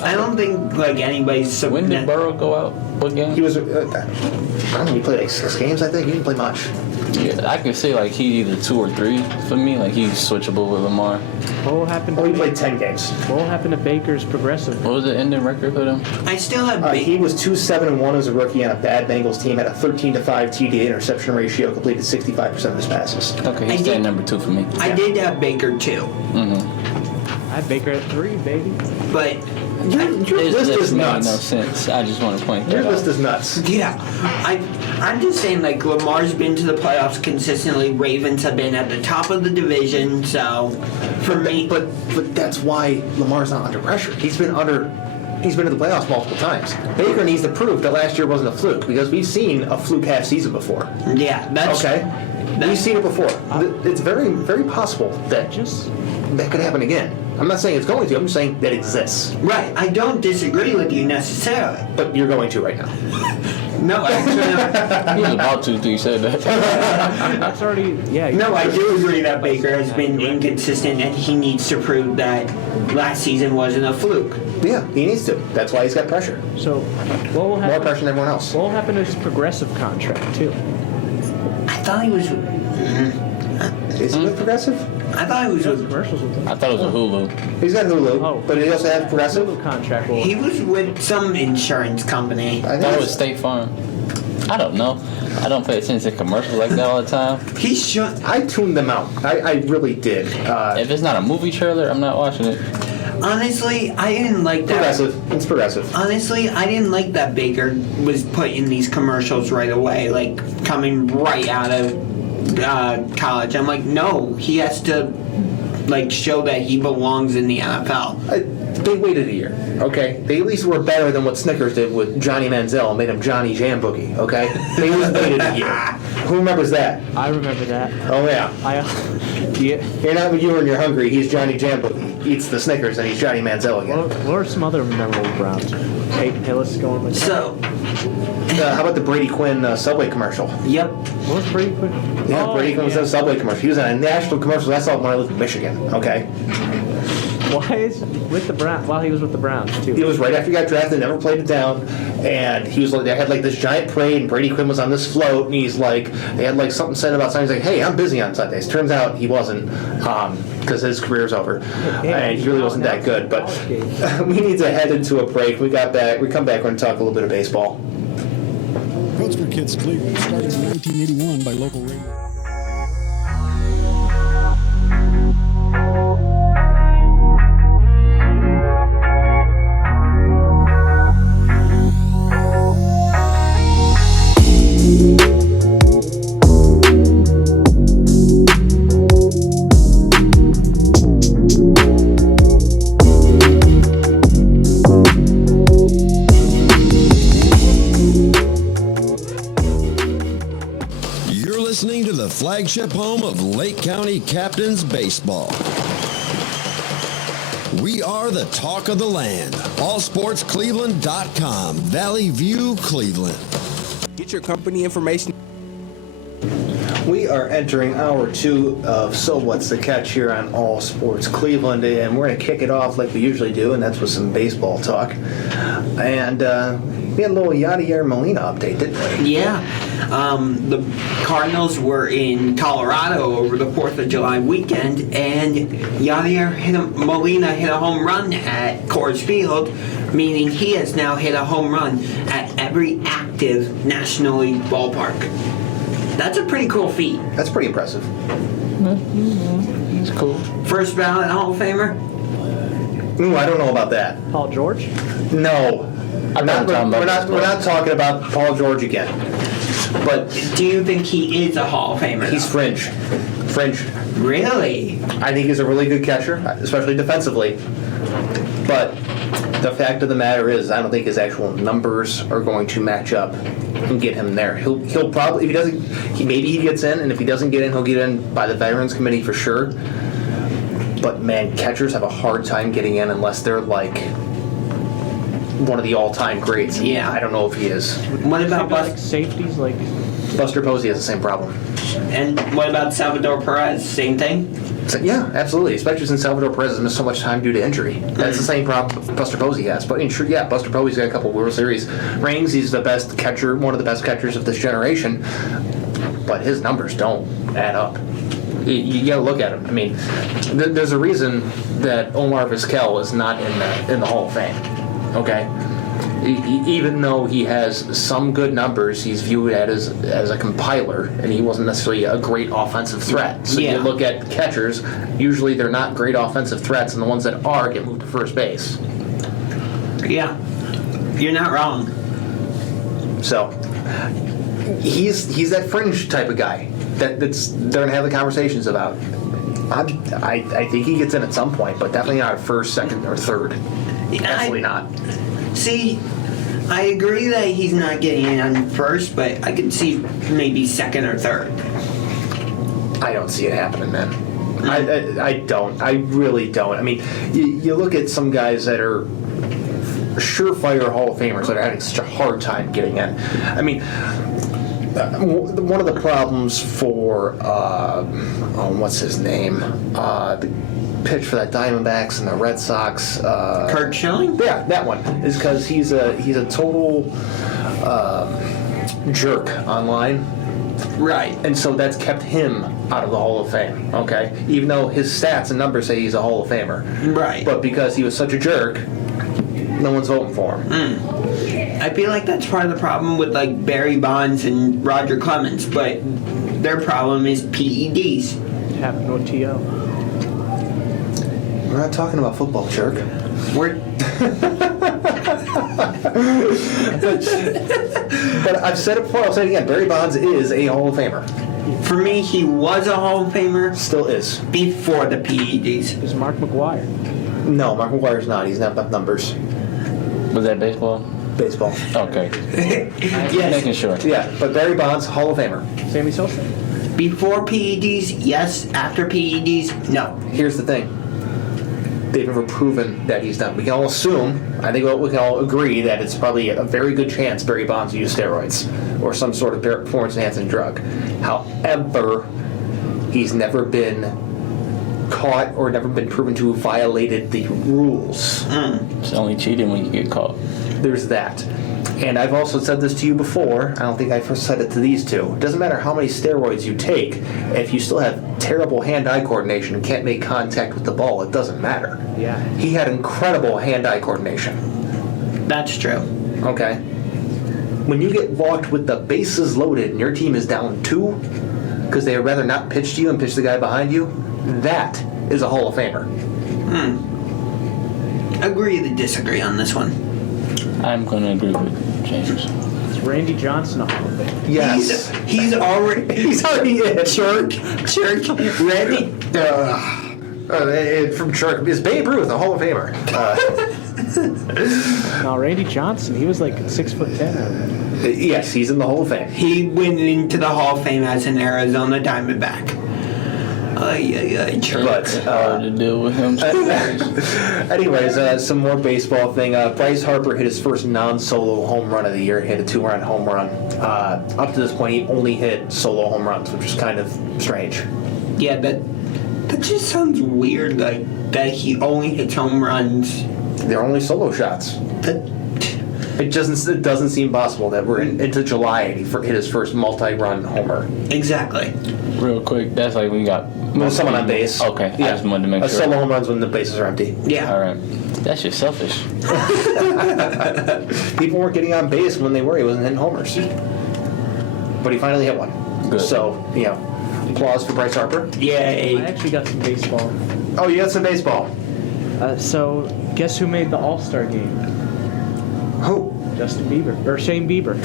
I don't think like anybody's. When did Burrow go out? What game? He was, I don't know, he played like 6 games, I think. He didn't play much. Yeah, I could say like he either 2 or 3 for me. Like he's switchable with Lamar. what will happen? Oh, he played 10 games. What will happen to Baker's progressive? What was the ending record for them? I still have. He was 2-7-1 as a rookie on a bad Bengals team, had a 13-5 TD interception ratio, completed 65% of his passes. Okay, I he's did- staying number 2 for me. I did have Baker too, I have Baker at 3, baby. but Your This list is made nuts. no sense. I just want to point Your that list out. is nuts. yeah, I'm just saying like Lamar's been to the playoffs consistently. Ravens have been at the top of the division, so for me, But that's why Lamar's not under pressure. He's been to the playoffs multiple times. Baker needs to prove that last year wasn't a fluke because we've seen a fluke half season before. yeah, that's Okay? We've seen it before. It's very, very possible that Just that could happen again. I'm not saying it's going to. I'm just saying that exists. right. I don't disagree with you necessarily. But you're going to right now. No, actually, He was about to until you said that. that's already no, I do agree that Baker has been inconsistent, and he needs to prove that last season wasn't a fluke. Yeah, he needs to. That's why he's got pressure. So what will More happen? pressure than everyone else. What will happen to his progressive contract too? I thought he was. Is he with Progressive? I thought he was with. Commercials with him. I thought it was a Hulu. He's got Hulu, Oh. but he also has Progressive. Hulu contract will. He was with some insurance company. I I thought it was State Farm. I don't know. I don't pay attention to commercials like that all the time. He should. I tuned them out. I really did. If it's not a movie trailer, I'm not watching it. Honestly, I didn't like that. Progressive. It's Progressive. Honestly, I didn't like that Baker was put in these commercials right away, like coming right out of college. I'm like, no, he has to like show that he belongs in the NFL. They waited a year, okay? They at least were better than what Snickers did with Johnny Manziel and made him Johnny Jam Boogie, okay? They at least waited a year. Who remembers that? I remember that. Oh, yeah. Yeah. You're not when you and you're hungry, he's Johnny Jam Boogie. Eats the Snickers and he's Johnny Manziel again. What are some other memorable Browns? Peyton Hillis going with. So, How about the Brady Quinn Subway commercial? yep. What was Brady Quinn? Yeah, Oh, Brady Quinn was in a Subway commercial. He was in a national commercial. I saw it when I lived in Michigan, okay? Why is with the Browns? While he was with the Browns too. It was right after he got drafted, never played it down, and he was like, they had like this giant parade, and Brady Quinn was on this float, and he's like, they had like something said about Sundays, like, hey, I'm busy on Sundays. Turns out he wasn't, because his career's over, and he really wasn't that good. But we need to head into a break. We come back, we're going to talk a little bit of baseball. Coach for Kids Cleveland, starting in 1981 by local radio. You're listening to the flagship home of Lake County Captains Baseball. We are the talk of the land. AllSportsCleveland.com, Valley View, Cleveland. Get your company information. We are entering hour 2 of So What's the Catch here on All Sports Cleveland, and we're going to kick it off like we usually do, and that's with some baseball talk. And we had a little Yadier Molina update, didn't we? Yeah. The Cardinals were in Colorado over the 4th of July weekend, and Molina hit a home run at Coors Field, meaning he has now hit a home run at every active National League ballpark. That's a pretty cool feat. That's pretty impressive. It's cool. First ballot Hall of Famer? Ooh, I don't know about that. Paul George. No. I'm not talking about We're not talking about Paul George again. But do you think he is a Hall of Famer? He's though? fringe. Fringe. Really? I think he's a really good catcher, especially defensively. But the fact of the matter is, I don't think his actual numbers are going to match up and get him there. He'll probably, if he doesn't, maybe he gets in, and if he doesn't get in, he'll get in by the Veterans Committee for sure. But man, catchers have a hard time getting in unless they're like one of the all-time greats. Yeah. I don't know if he is. What about Like safeties, like Buster Posey has the same problem. And what about Salvador Perez? Same thing? So, yeah, absolutely. Especially since Salvador Perez has missed so much time due to injury. That's the same problem Buster Posey has. But sure, yeah, Buster Posey's got a couple World Series rings. He's the best catcher, one of the best catchers of this generation. But his numbers don't add up. You got to look at him. I mean, there's a reason that Omar Vizquel is not in the Hall of Fame. Okay. Even though he has some good numbers, he's viewed as a compiler, and he wasn't necessarily a great offensive threat. So you look at catchers, usually they're not great offensive threats, and the ones that are get moved to first base. Yeah, you're not wrong. So he's that fringe type of guy that's they're gonna have the conversations about. I think he gets in at some point, but definitely not at first, second, or third. Absolutely not. See, I agree that he's not getting in on first, but I could see maybe second or third. I don't see it happening, man. I don't. I really don't. I mean, you look at some guys that are surefire Hall of Famers that are having such a hard time getting in. I mean, one of the problems for, what's his name? The pitch for that Diamondbacks and the Red Sox. Kurt Schilling? Yeah, that one. Is because he's a total jerk online. Right. And so that's kept him out of the Hall of Fame, okay? Even though his stats and numbers say he's a Hall of Famer. Right. But because he was such a jerk, no one's voting for him. I feel like that's part of the problem with like Barry Bonds and Roger Clemens, but their problem is PEDs. Happened with T.O. We're not talking about football, jerk. We're But I've said it before, I'll say it again. Barry Bonds is a Hall of Famer. For me, he was a Hall of Famer Still is. before the PEDs. Is Mark McGuire. No, Mark McGuire's not. He's not enough numbers. Was that baseball? Baseball. Okay. Yes. Making sure. Yeah, but Barry Bonds, Hall of Famer. Sammy Sosa. Before PEDs, yes. After PEDs, no. Here's the thing. They've never proven that he's done. We can all assume, I think we can all agree that it's probably a very good chance Barry Bonds used steroids or some sort of performance-enhancing drug. However, he's never been caught or never been proven to have violated the rules. It's only cheating when you get caught. There's that. And I've also said this to you before. I don't think I first said it to these two. It doesn't matter how many steroids you take. If you still have terrible hand-eye coordination and can't make contact with the ball, it doesn't matter. Yeah. He had incredible hand-eye coordination. That's true. Okay. When you get walked with the bases loaded and your team is down 2 because they would rather not pitch to you and pitch the guy behind you, that is a Hall of Famer. Agree to disagree on this one. I'm going to agree with James. Is Randy Johnson a Hall of Fame? Yes. He's already He's already in. Chirk, ready? From Chirk. Is Babe Ruth a Hall of Famer? No, Randy Johnson. He was like 6'10". Yes, he's in the Hall of Fame. He went into the Hall of Fame as an Arizona Diamondback. Chirk. But Hard to deal with him. anyways, some more baseball thing. Bryce Harper hit his first non-solo home run of the year. Hit a 2-run home run. Up to this point, he only hit solo home runs, which is kind of strange. Yeah, that just sounds weird. Like that he only hits home runs. They're only solo shots. It doesn't seem possible that we're into July and he hit his first multi-run homer. Exactly. Real quick, that's like we got... Someone on base. Okay, Yeah. I just wanted to make A sure. solo home runs when the bases are empty. Yeah. All right. That's just selfish. People weren't getting on base when they were. He wasn't hitting homers. But he finally hit one. Good. So, applause for Bryce Harper. I Yay. actually got some baseball. Oh, you got some baseball. So, guess who made the All-Star game? Who? Justin Bieber. Or Shane Bieber.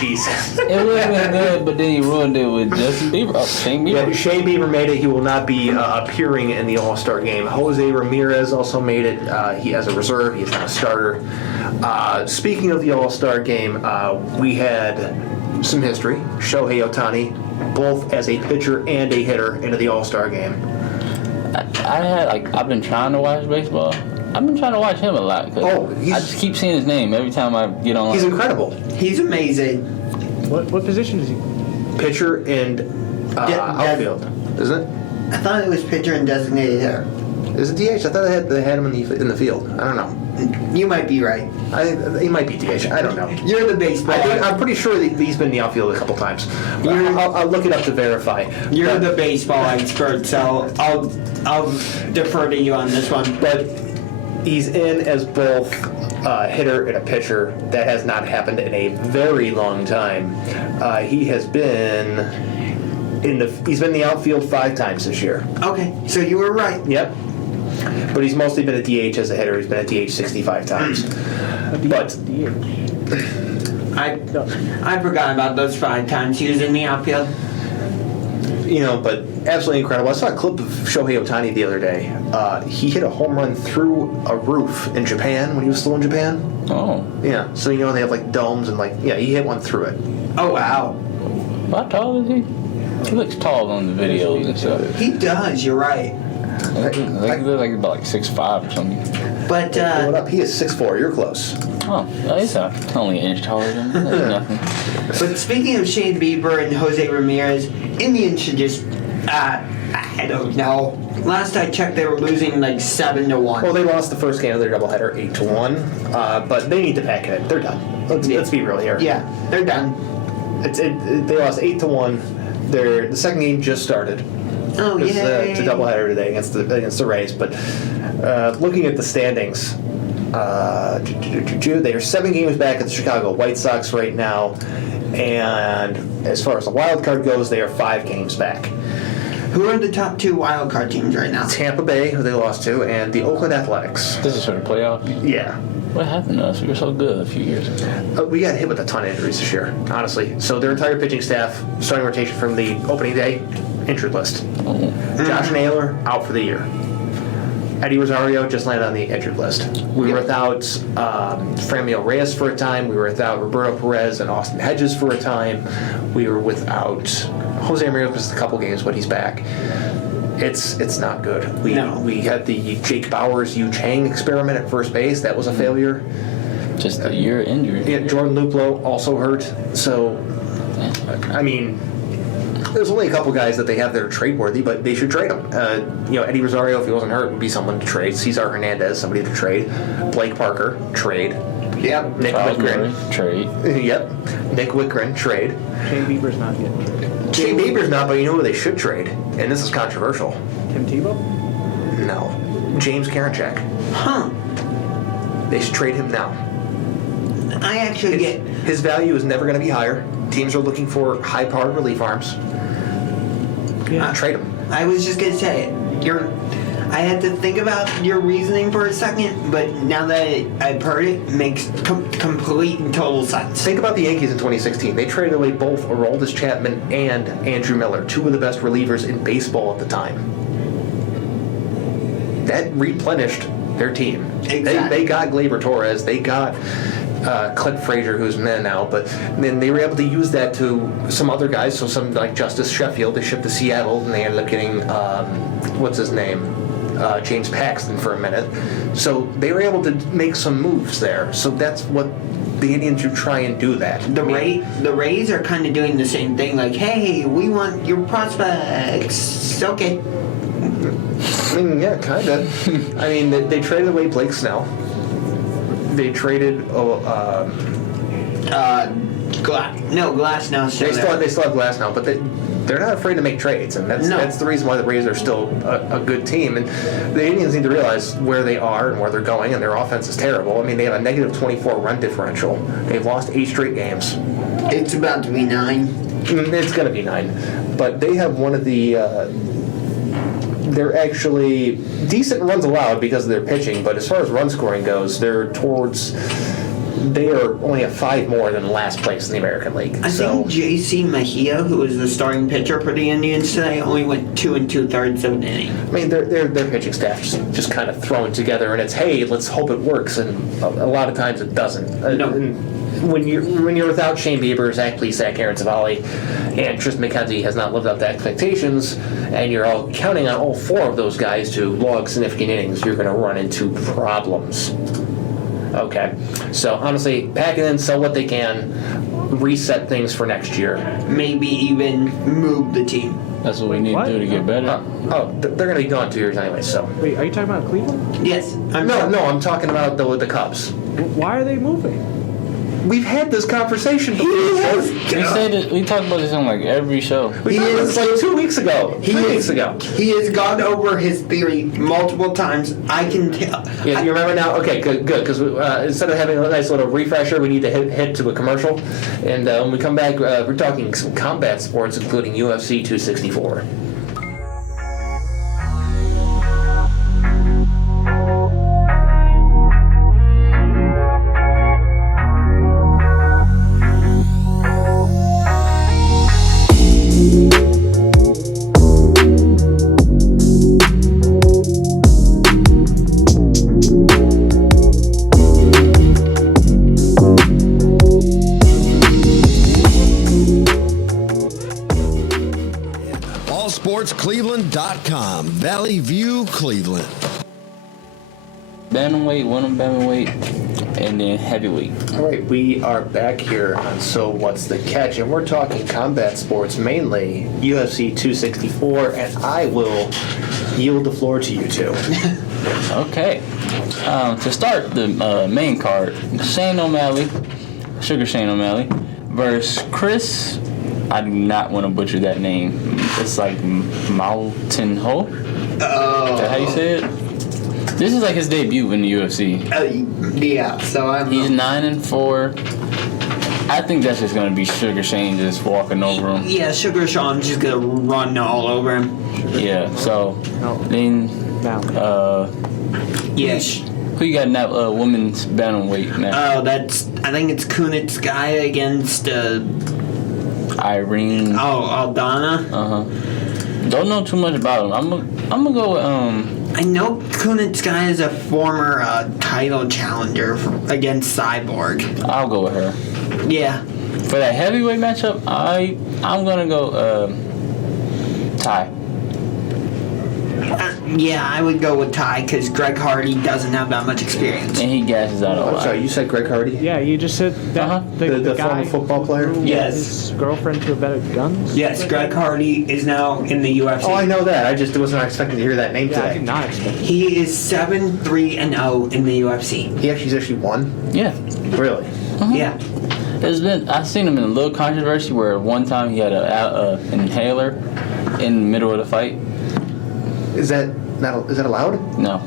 Jesus. It would have been good, but then you ruined it with Justin Bieber. Oh, Shane Yeah, Bieber. Shane Bieber made it. He will not be appearing in the All-Star game. Jose Ramirez also made it. He has a reserve. He's not a starter. Speaking of the All-Star game, we had some history. Shohei Ohtani, both as a pitcher and a hitter, into the All-Star game. I've been trying to watch baseball. I've been trying to watch him a lot. 'Cause Oh, I just keep seeing his name every time I get on. He's incredible. He's amazing. What position is he? Pitcher and Yeah, outfield, isn't it? I thought it was pitcher and designated hitter. Is it DH? I thought they had him in the field. I don't know. You might be right. I think he might be DH. I don't know. You're the baseball. I'm pretty sure that he's been in the outfield a couple times. I'll look it up to verify. You're the baseball expert, so I'll defer to you on this one. But he's in as both a hitter and a pitcher. That has not happened in a very long time. He has been he's been in the outfield 5 times this year. Okay, so you were right. Yep. But he's mostly been a DH as a hitter. He's been a DH 65 times. But I forgot about those 5 times he was in the outfield. but absolutely incredible. I saw a clip of Shohei Ohtani the other day. He hit a home run through a roof in Japan when he was still in Japan. Oh. Yeah, so they have like domes and he hit one through it. Oh wow. How tall is he? He looks tall on the videos and stuff. He does. You're right. I think he looks like about 6'5" or something. But Pull it up. He is 6'4". You're close. Oh, he's only an inch taller than me. That's nothing. But speaking of Shane Bieber and Jose Ramirez, Indians should just, I don't know. Last I checked, they were losing like 7-1. Well, they lost the first game of their doubleheader 8-1, but they need to pack it in. They're done. Let's be real here. Yeah, they're done. They lost 8-1. The second game just started. Oh, It's yay. a doubleheader today against the Rays. But looking at the standings, they are 7 games back at the Chicago White Sox right now, and as far as the wild card goes, they are 5 games back. Who are the top 2 wild card teams right now? Tampa Bay, who they lost to, and the Oakland Athletics. This is for the playoffs. Yeah. What happened to us? We were so good a few years ago. We got hit with a ton of injuries this year, honestly. So their entire pitching staff, starting rotation from the opening day, injured list. Oh. Josh Naylor, out for the year. Eddie Rosario just landed on the injured list. We were without Franmil Reyes for a time. We were without Roberto Perez and Austin Hedges for a time. We were without Jose Ramirez missed a couple games, but he's back. It's not good. We had the Jake Bowers, Yu Chang experiment at first base. That was a failure. Just a year injured. Yeah, Jordan Luplow also hurt. So, I mean, there's only a couple guys that they have that are trade worthy, but they should trade them. Eddie Rosario, if he wasn't hurt, would be someone to trade. Cesar Hernandez, somebody to trade. Blake Parker, trade. Yep. Nick Charles Wickren, Murray, trade. Yep. Nick Wickren, trade. Shane Bieber's not getting traded. Shane Bieber's not, but you know who they should trade? And this is controversial. Tim Tebow? No. James Karinchak. Huh. They should trade him now. I actually get... His value is never going to be higher. Teams are looking for high-powered relief arms. Yeah. Trade him. I was just going to say it. I had to think about your reasoning for a second, but now that I've heard it, makes complete and total sense. Think about the Yankees in 2016. They traded away both Aroldis Chapman and Andrew Miller, 2 of the best relievers in baseball at the time. That replenished their team. Exactly. They got Gleyber Torres. They got Clint Frazier, who's men now, but then they were able to use that to some other guys. So some like Justice Sheffield, they shipped to Seattle, and they ended up getting what's his name, James Paxton for a minute. So they were able to make some moves there. So that's what the Indians should try and do that. The Rays are kind of doing the same thing. Like, hey, we want your prospects. Okay. I mean, yeah, kind of. I mean, they traded away Blake Snell. They traded. Glass now. They still have Glass now, but they're not afraid to make trades, and that's the reason why the Rays are still a good team. And the Indians need to realize where they are and where they're going, and their offense is terrible. I mean, they have a negative 24 run differential. They've lost 8 straight games. It's about to be 9. It's going to be 9, but they have one of the. They're actually decent runs allowed because of their pitching, but as far as run scoring goes, they are only at 5 more than last place in the American League. I think J.C. Mejia, who was the starting pitcher for the Indians today, only went 2 2/3 of an inning. I mean, their pitching staff just kind of thrown together, and it's, hey, let's hope it works, and a lot of times it doesn't. No. When you're without Shane Bieber, Zach Plesac, Aaron Savali, and Tristan McKenzie has not lived up to expectations, and you're all counting on all 4 of those guys to log significant innings, you're going to run into problems. Okay, so honestly, pack it in, sell what they can, reset things for next year. Maybe even move the team. That's what we need to do to get better. They're going to be gone 2 years anyway, so. Wait, are you talking about Cleveland? Yes. No, I'm talking about the Cubs. Why are they moving? We've had this conversation before. We say that we talk about this on like every show. We talked about this like 2 weeks ago. 3 weeks ago. He has gone over his theory multiple times. I can tell. Yeah, you remember now? Okay, good. Because instead of having a nice little refresher, we need to head to a commercial. And when we come back, we're talking some combat sports, including UFC 264. AllSportsCleveland.com, Valley View, Cleveland. Bantamweight, bantamweight, and then heavyweight. All right, we are back here on So What's the Catch, and we're talking combat sports, mainly UFC 264, and I will yield the floor to you two. Okay. To start the main card, Shane O'Malley, Sugar Shane O'Malley, versus Chris. I do not want to butcher that name. It's like Mountain Ho. Oh. Is that how you say it? This is like his debut in the UFC. Yeah. So I'm. He's 9-4. I think that's just gonna be Sugar Shane just walking over him. Yeah, Sugar Sean's just gonna run all over him. Yeah. So then, Yes. who you got in that women's bantamweight now? I think it's Kunitskaya against Irene. Aldana. Don't know too much about him. I'm gonna go with I know Kunitskaya is a former title challenger against Cyborg. I'll go with her. Yeah. For that heavyweight matchup, I'm gonna go Ty. Yeah, I would go with Ty because Greg Hardy doesn't have that much experience. And he gasses out a I'm lot. sorry, you said Greg Hardy? Yeah, you just said that The guy former football player? threw Yes. his girlfriend to a bed of guns. Yes, Greg Hardy is now in the UFC. Oh, I know that. I just wasn't expecting to hear that name Yeah, I today. did not expect it. He is 7-3-0 in the UFC. He's actually won? Yeah. Really? Yeah. I've seen him in a little controversy where one time he had a inhaler in the middle of the fight. Is that allowed? No.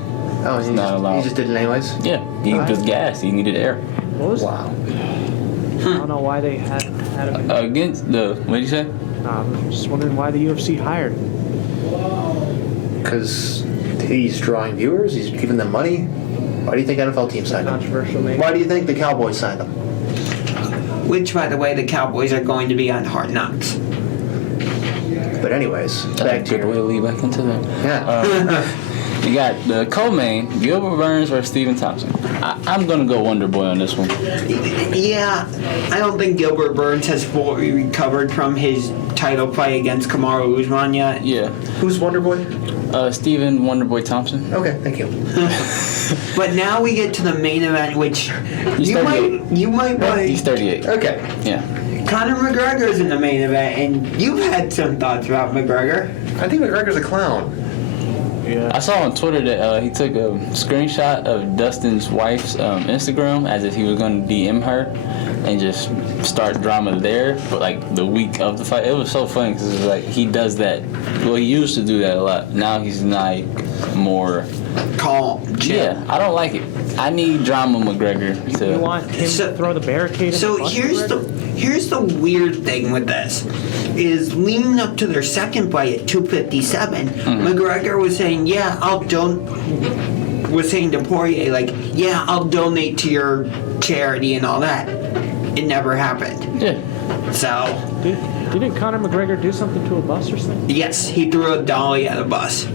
Oh, It's not allowed. He just did it anyways? Yeah. He was gassed. He needed air. What was Wow. I don't know why they had him. Against the what did you say? I'm just wondering why the UFC hired him. Because he's drawing viewers, he's giving them money. Why do you think NFL teams signed him? Controversial name. Why do you think the Cowboys signed him? Which, by the way, the Cowboys are going to be on Hard Knocks. But anyways, That's back a to good your... way to lead back into that. Yeah. You got the co-main, Gilbert Burns versus Stephen Thompson. I'm gonna go Wonder Boy on this one. Yeah, I don't think Gilbert Burns has fully recovered from his title fight against Kamaru Usman yet. Yeah. Who's Wonder Boy? Stephen Wonder Boy Thompson. Okay, thank you. But now we get to the main event, which He's you 38. might He's want. 38. Okay. Yeah. Conor McGregor's in the main event, and you've had some thoughts about McGregor. I think McGregor's a clown. Yeah. I saw on Twitter that he took a screenshot of Dustin's wife's Instagram as if he was going to DM her and just start drama there, but like the week of the fight. It was so funny because it was like he does that. Well, he used to do that a lot. Now he's like more. Calm, chill. Yeah, I don't like it. I need drama McGregor to. You want him to throw the barricade in So the bus, here's the weird thing with this is leading up to their second fight at 257, McGregor was saying, was saying to Poirier, like, yeah, I'll donate to your charity and all that. It never happened. Yeah. So, Didn't Conor McGregor do something to a bus or something? yes, he threw a dolly at a bus.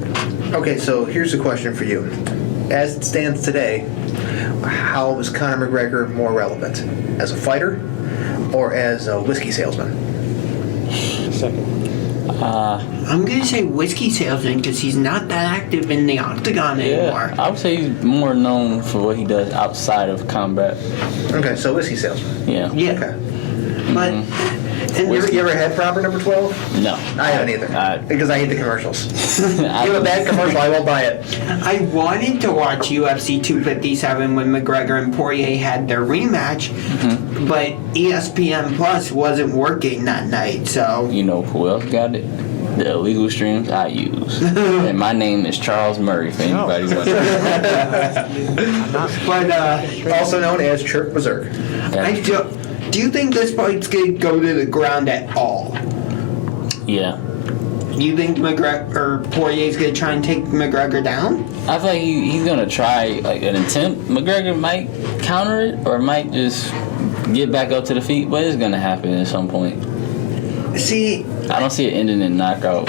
Okay, so here's a question for you. As it stands today, how is Conor McGregor more relevant? As a fighter or as a whiskey salesman? Second. I'm going to say whiskey salesman because he's not that active in the octagon anymore. I would say he's more known for what he does outside of combat. Okay, so whiskey salesman. Yeah. Yeah. Okay. But and You ever had proper number 12? No. I haven't either. Because I hate the commercials. Give a bad commercial, I won't buy it. I wanted to watch UFC 257 when McGregor and Poirier had their rematch, but ESPN Plus wasn't working that night, so. You know who else got it? The illegal streams I use. And my name is Charles Murray, for anybody wondering. But Also known as Chirp Berserk. do you think this fight's gonna go to the ground at all? Yeah. You think McGregor or Poirier's gonna try and take McGregor down? I feel like he's gonna try like an attempt. McGregor might counter it or might just get back up to the feet, but it's gonna happen at some point. See, I don't see it ending in knockout.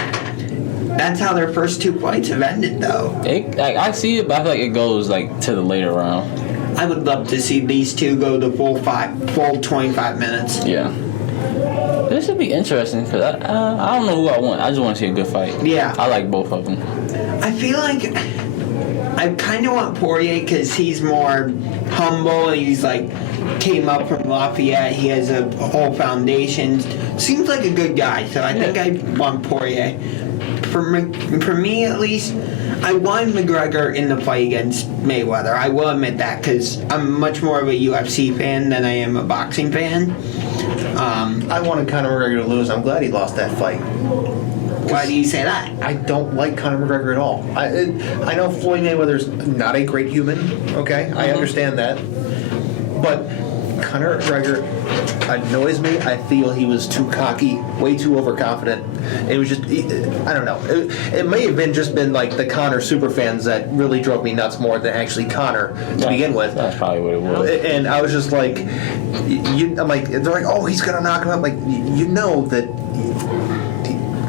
that's how their first two fights have ended, though. I see it, but I feel like it goes like to the later round. I would love to see these two go the full 25 minutes. Yeah. This should be interesting because I don't know who I want. I just want to see a good fight. Yeah. I like both of them. I feel like I kind of want Poirier because he's more humble. He's like came up from Lafayette. He has a whole foundation. Seems like a good guy. So I think I want Poirier. For me at least, I want McGregor in the fight against Mayweather. I will admit that because I'm much more of a UFC fan than I am a boxing fan. I wanted Conor McGregor to lose. I'm glad he lost that fight. Why do you say that? I don't like Conor McGregor at all. I know Floyd Mayweather's not a great human, okay? I understand that. But Conor McGregor annoys me. I feel he was too cocky, way too overconfident. It was just, I don't know. It may have just been like the Conor superfans that really drove me nuts more than actually Conor to begin with. That's probably what it was. And I was just like, I'm like, they're like, oh, he's gonna knock him out. Like, you know that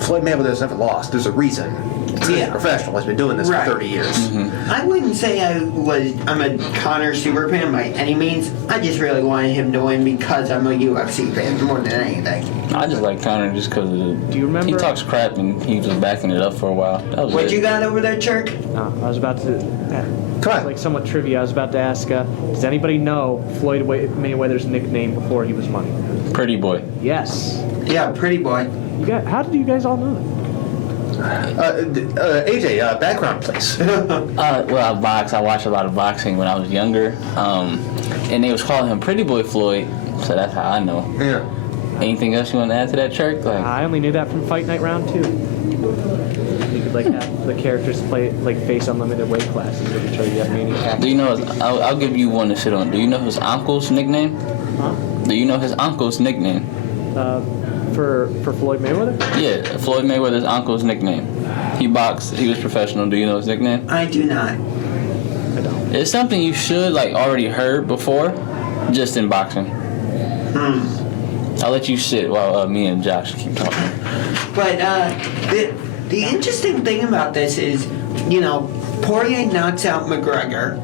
Floyd Mayweather's never lost. There's a reason. He's a professional. He's been doing this Right. for 30 years. I wouldn't say I'm a Conor super fan by any means. I just really wanted him to win because I'm a UFC fan more than anything. I just like Conor just because Do you remember? he talks crap and he was backing it up for a while. That was What it. you got over there, Chirk? I was about to. Come on. Like somewhat trivia. I was about to ask. Does anybody know Floyd Mayweather's nickname before he was Money? Pretty boy. Yes. Yeah, pretty boy. How did you guys all know that? AJ, background, please. Well, I box. I watched a lot of boxing when I was younger, and they was calling him Pretty Boy Floyd, so that's how I know. Yeah. Anything else you want to add to that, Chirk? Like, I only knew that from Fight Night Round 2. You could like have the characters play like face unlimited weight classes with each other. You have Manny Pacquiao. do you know? I'll give you one to sit on. Do you know his uncle's nickname? Huh? Do you know his uncle's nickname? For Floyd Mayweather? Yeah, Floyd Mayweather's uncle's nickname. He boxed. He was professional. Do you know his nickname? I do not. I don't. It's something you should like already heard before, just in boxing. I'll let you sit while me and Josh keep talking. But the interesting thing about this is, Poirier knocks out McGregor,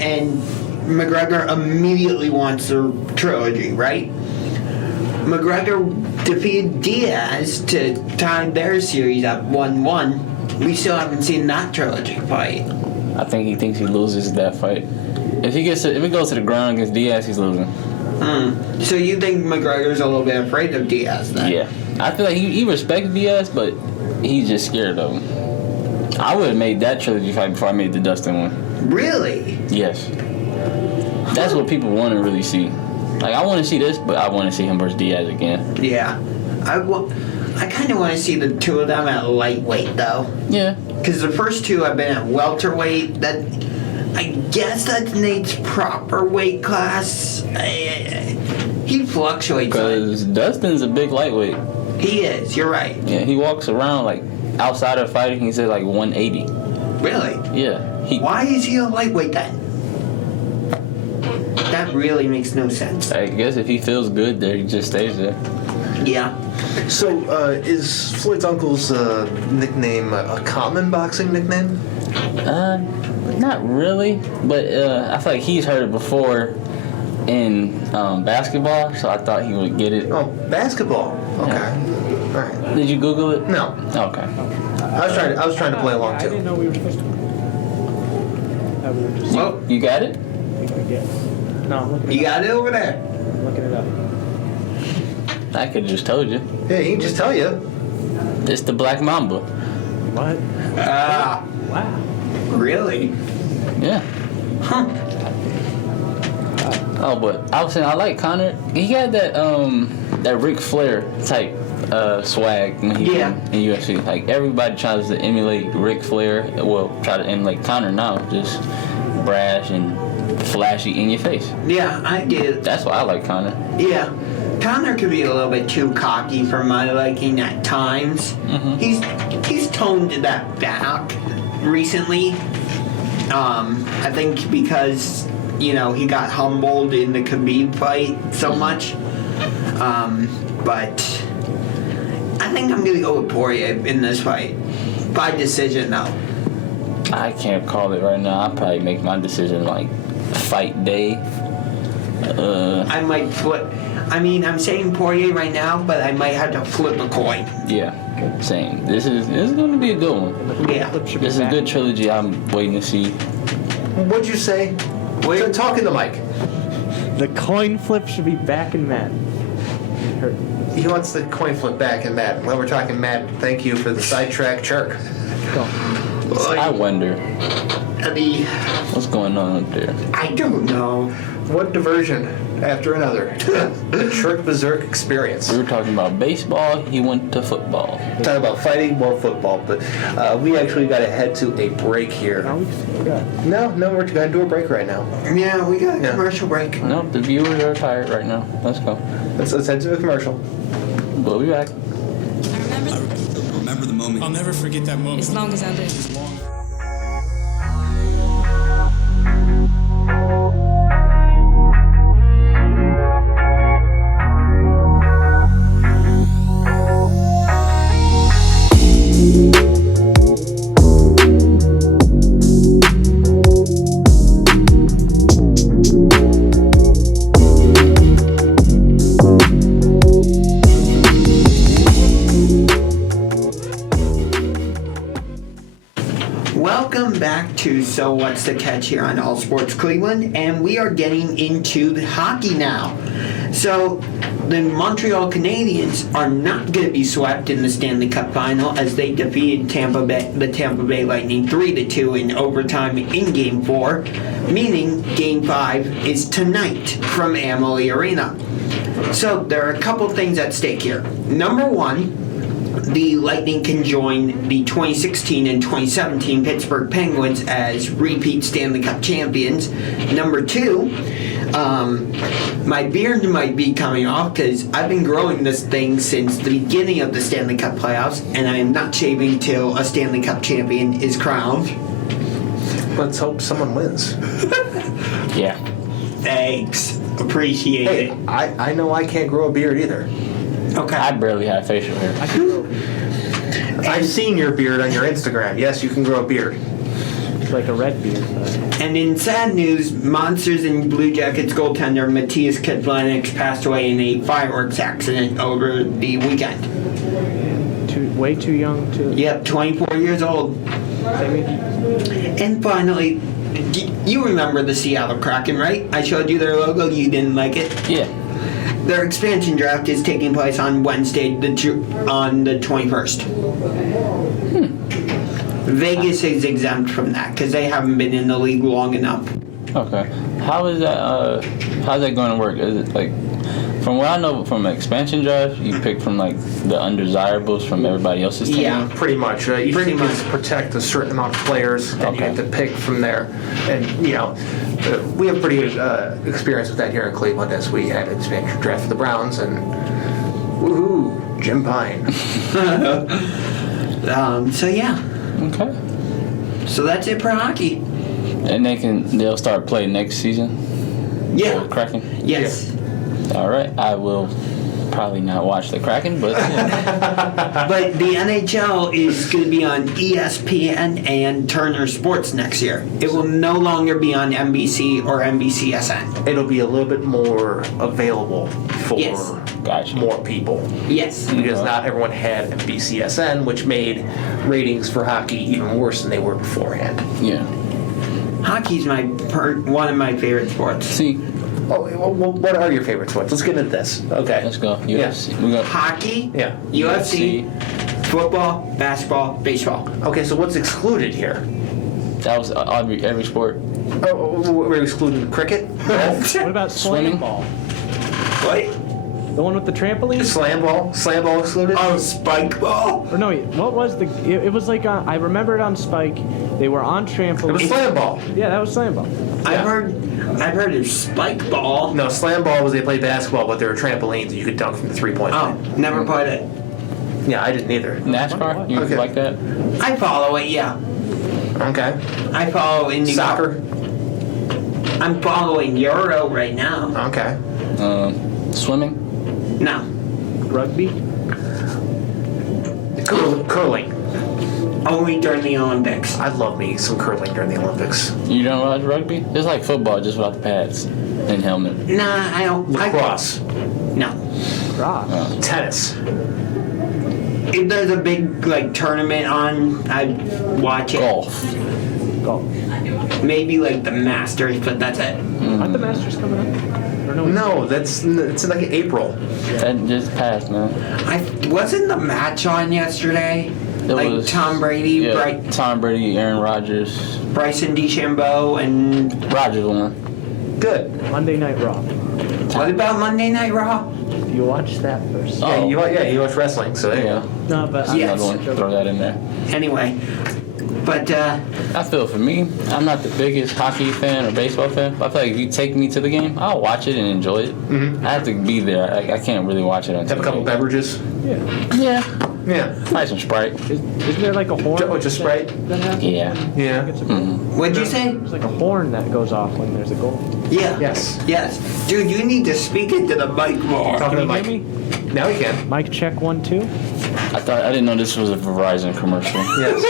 and McGregor immediately wants the trilogy, right? McGregor defeated Diaz to tie their series up 1-1. We still haven't seen that trilogy fight. I think he thinks he loses that fight. If it goes to the ground against Diaz, he's losing. So you think McGregor's a little bit afraid of Diaz then? Yeah, I feel like he respects Diaz, but he's just scared of him. I would have made that trilogy fight before I made the Dustin one. Really? Yes, that's what people want to really see. Like I want to see this, but I want to see him versus Diaz again. Yeah. I kind of want to see the two of them at lightweight though. Yeah. Because the first two have been at welterweight. I guess that's Nate's proper weight class. He fluctuates. Because Dustin's a big lightweight. He is. You're right. Yeah, he walks around like outside of fighting. He says like 180. Really? Yeah. Why is he a lightweight then? That really makes no sense. I guess if he feels good there, he just stays there. Yeah. So, is Floyd's uncle's nickname a common boxing nickname? Not really, but I feel like he's heard it before in basketball, so I thought he would get it. Oh, basketball. Okay. All right. Did you Google it? No, Okay. I was trying to play along I didn't too. know we were supposed to. We were just. Well, You got it? I think we get. No, I'm looking it you up. got it over there. I'm looking it up. I could just told you. Yeah, he can just tell you. It's the Black Mamba. What? Ah, Wow. really? Yeah. Huh. Oh, but I was saying I like Connor. He got that Ric Flair type swag when he Yeah. in UFC. Like everybody tries to emulate Ric Flair. Well, try to emulate Connor now. Just brash and flashy in your face. Yeah, I get. That's why I like Connor. Yeah, Connor could be a little bit too cocky for my liking at times. He's toned that back recently. I think because he got humbled in the Khabib fight so much. But I think I'm gonna go with Poirier in this fight by decision though. I can't call it right now. I'll probably make my decision like fight day. I might flip. I mean, I'm saying Poirier right now, but I might have to flip a coin. Yeah, same. This is going to be a good one. Yeah. This is a good trilogy. I'm waiting to see. What'd you say? Wait, talk in the mic. The coin flip should be back in Madden. Hurt. He wants the coin flip back in Madden. Well, we're talking Madden. Thank you for the sidetrack, Chirk. Go. I wonder The what's going on up there. I don't know. One diversion after another. The Chirk Berserk experience. We were talking about baseball. He went to football. Talking about fighting, more football, but we actually got to head to a break here. No, We're going to do a break right now. Yeah, we got a Yeah. commercial break. No, the viewers are tired right now. Let's go. Let's head to a commercial. We'll be back. Remember the moment. I'll never forget that moment. As long as I live. Welcome back to So What's the Catch here on All Sports Cleveland, and we are getting into the hockey now. So, the Montreal Canadiens are not going to be swept in the Stanley Cup Final as they defeated the Tampa Bay Lightning 3-2 in overtime in Game 4, meaning Game 5 is tonight from Amalie Arena. So, there are a couple things at stake here. Number one, the Lightning can join the 2016 and 2017 Pittsburgh Penguins as repeat Stanley Cup champions. Number two, my beard might be coming off because I've been growing this thing since the beginning of the Stanley Cup playoffs, and I am not shaving till a Stanley Cup champion is crowned. Let's hope someone wins. Yeah. Thanks. Appreciate Hey, it. I know I can't grow a beard either. Okay. I barely have facial hair. I've seen your beard on your Instagram. Yes, you can grow a beard. It's like a red beard. And in sad news, Monsters and Blue Jackets goaltender Matthias Kivlenieks passed away in a fireworks accident over the weekend. Way too young to. Yep, 24 years old. And finally, you remember the Seattle Kraken, right? I showed you their logo. You didn't like it? Yeah. Their expansion draft is taking place on Wednesday, on the 21st. Vegas is exempt from that because they haven't been in the league long enough. Okay. How's that going to work? Is it like, from what I know from expansion draft, you pick from like the undesirables from everybody else's team? Yeah. Pretty much. Each Pretty team much. can protect a certain amount of players, and you Okay. get to pick from there. And, we have pretty good experience with that here in Cleveland as we had an expansion draft for the Browns, and woohoo, Jim Pine. So yeah. Okay. So that's it for hockey. And they'll start playing next season? Yeah. Kraken? Yes. All right. I will probably not watch the Kraken, but yeah. But the NHL is going to be on ESPN and Turner Sports next year. It will no longer be on NBC or NBCSN. It'll be a little bit more available for Yes. Gotcha. more people. Yes. Because not everyone had NBCSN, which made ratings for hockey even worse than they were beforehand. Yeah. Hockey's one of my favorite sports. See, Oh, well, what are your favorite sports? Let's get into this. Okay. Let's go. Yeah. UFC. We got Hockey, Yeah. UFC, football, basketball, baseball. Okay, so what's excluded here? That was every sport. Oh, we're excluding cricket? What about Swimming? slam ball? What? The one with the trampoline? Slam ball? Slam ball excluded? Oh, spike ball? Or no, what was the? It was like I remember it on Spike. They were on trampoline. It was slam ball. Yeah, that was slam ball. I've heard of spike ball. No, slam ball was they played basketball, but there were trampolines and you could dunk from the 3-point Oh, line. never played it. Yeah, I didn't either. NASCAR? You Okay. like that? I follow it, yeah. Okay. I follow IndyCar. Soccer? I'm following Euro right now. Okay. Swimming? No. Rugby. Curling. Only during the Olympics. I love me some curling during the Olympics. You don't watch rugby? It's like football, just without the pads and helmet. Nah, I don't. Lacrosse. No. Cross. Tennis. If there's a big like tournament on, I'd watch it. Golf. Golf. Maybe like the Masters, but that's it. Aren't the Masters coming up? Or no? No, it's like April. That just passed, man. I wasn't the match on yesterday. It Like was Tom Brady, yeah, Tom Brady, Aaron Rodgers. Bryson DeChambeau, and Rodgers won. Good. Monday Night Raw. what about Monday Night Raw? You watch that first. Oh. You watch wrestling, so there you go. No, but Yeah. Another one. Throw that in there. Anyway, but I feel for me, I'm not the biggest hockey fan or baseball fan. But I feel like if you take me to the game, I'll watch it and enjoy it. I have to be there. I can't really watch it on Have a couple TV. beverages. yeah. Yeah. Yeah. Probably some Sprite. Isn't there like a horn? Oh, just Sprite? That happens? Yeah. Yeah. It's a, what'd you say? There's like a horn that goes off when there's a goal. Yeah. Yes. Yes. Dude, you need to speak into the mic more. Talking to Can you Mike. hear me? Now we can. Mic check 1 2. I didn't know this was a Verizon commercial. Yes.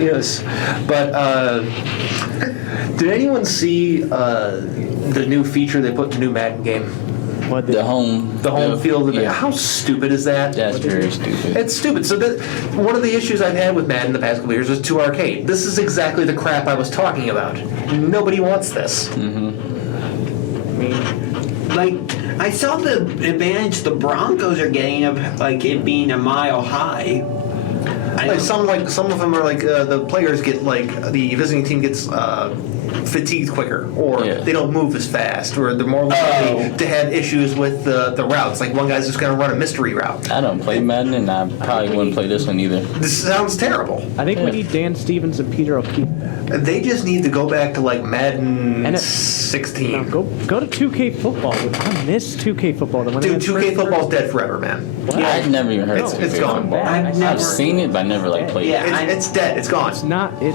Yes. But did anyone see the new feature they put in the new Madden game? What The home field. Yeah. How stupid is that? That's very stupid. It's stupid. So one of the issues I've had with Madden the past couple years was 2 Arcade. This is exactly the crap I was talking about. Nobody wants this. I mean, Like, I saw the advantage the Broncos are getting of like it being a mile high. Like some of them are like the players get like the visiting team gets fatigued quicker, or Yeah. they don't move as fast, or they're more likely to have issues with the routes. Like one guy's just going to run a mystery route. I don't play Madden, and I probably wouldn't play this one either. This sounds terrible. I think we need Dan Stevens and Peter O'Keefe back. They just need to go back to like Madden And 16. No, go to 2K football. I miss 2K football. The one Dude, that 2K first- football's dead forever, man. What? I'd never even heard It's- of it's it. gone. I've never I've seen it, but I never like played Yeah. it. It's dead. It's gone. It's not. It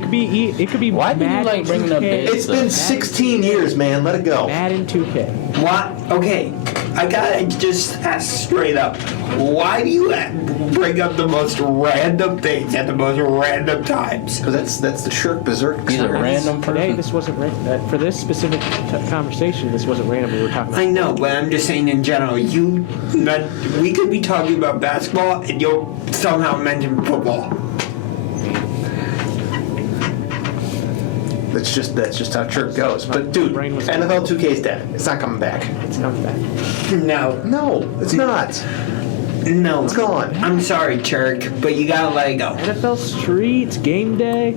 could be. It could be. Why do you Madden like bringing up 2K. dates? It's been 16 years, man. Let it go. Madden 2K. What? Okay, I gotta just ask straight up. Why do you bring up the most random things at the most random times? Because that's the Shirk Berserk He's a experience. random Today, person. this wasn't for this specific conversation. This wasn't random. We were talking I about. know, but I'm just saying in general. We could be talking about basketball, and you'll somehow mention football. That's just how Shirk goes. But dude, Brain was- NFL 2K is dead. It's not coming back. It's coming back. No, No, it's not. no, It's gone. I'm sorry, Chirk, but you gotta let it go. NFL Streets, Game Day,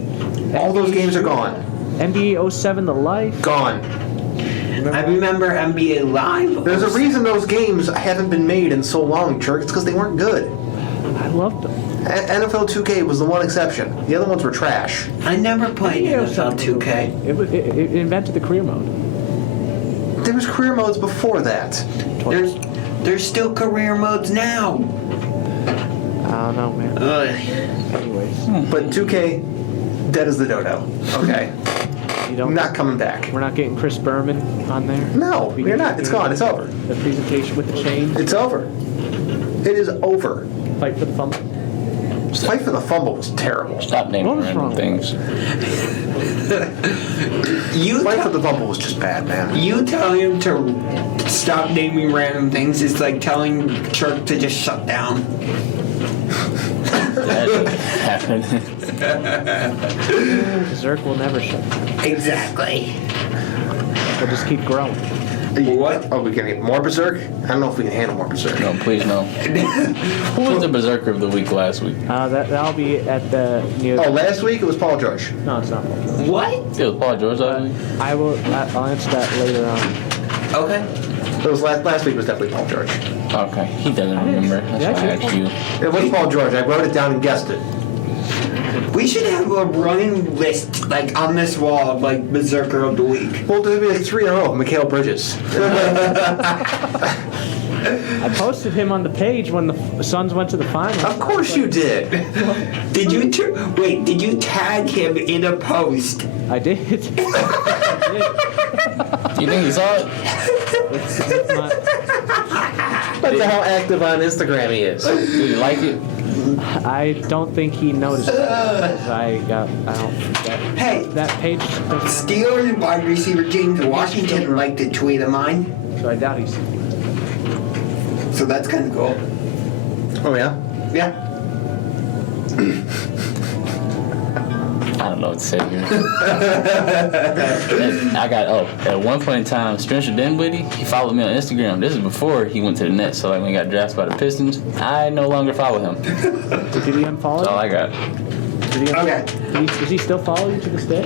All those games are gone. NBA 07 The Life. Gone. I remember NBA Live. There's a reason those games haven't been made in so long, Chirk. It's because they weren't good. I loved them. NFL 2K was the one exception. The other ones were trash. I never played NBA NFL 2K. It invented the career mode. There was career modes before that. There's still career modes now. I don't know, man. Ugh. Anyways, But 2K, dead as the dodo. Okay. you don't. Not coming back. We're not getting Chris Berman on there. No, We you're get not. It's gone. It's over. The presentation with the chain. It's over. It is over. Fight for the fumble. Fight for the fumble was terrible. Stop naming What was random wrong? things. You Fight for the fumble was just bad, man. You telling him to stop naming random things is like telling Chirk to just shut down. That happened. Zerk will never shut down. Exactly. will just keep growing. What? Oh, we can get more Berserk? I don't know if we can handle more Berserk. No, please no. Who was the Berserker of the week last week? That'll be at the near. Oh, last week it was Paul George. No, it's not. What? It was Paul George last week. I'll answer that later on. Okay. It was last week was definitely Paul George. Okay, he doesn't remember. That's why I asked you. It was Paul George. I wrote it down and guessed it. We should have a running list, like, on this wall of, like, Berserker of the Week. Well, there'd be like 3 in a row. Mikhail Bridges. I posted him on the page when the Suns went to the finals. Of course you did. Did you, did you tag him in a post? I did. You think he saw it? That's how active on Instagram he is. Did you like it? I don't think he noticed it. I don't. Hey. That page. Steelers wide receiver James Washington liked a tweet of mine, So I doubt he's. so that's kind of cool. Oh, yeah? Yeah. I don't know what to say here. At one point in time, Spencer Dinwiddie, he followed me on Instagram. This is before he went to the Nets, so like when he got drafted by the Pistons, I no longer follow him. Did he unfollow? That's all I got. Okay. Does he still follow you to this day?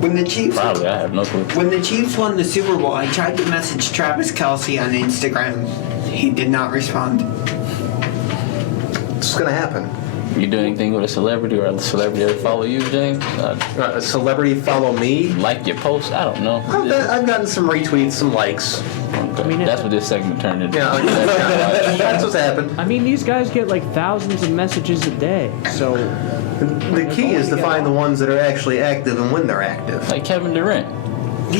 When the Chiefs Probably, I have no clue. When the Chiefs won the Super Bowl, I tried to message Travis Kelce on Instagram. He did not respond. It's gonna happen. You do anything with a celebrity or a celebrity ever follow you, James? A celebrity follow me? Like your post? I don't know. I've gotten some retweets, some likes. Okay. That's what this segment turned into. Yeah, that's what's happened. I mean, these guys get like thousands of messages a day. So The key is to find the ones that are actually active and when they're active. Like Kevin Durant.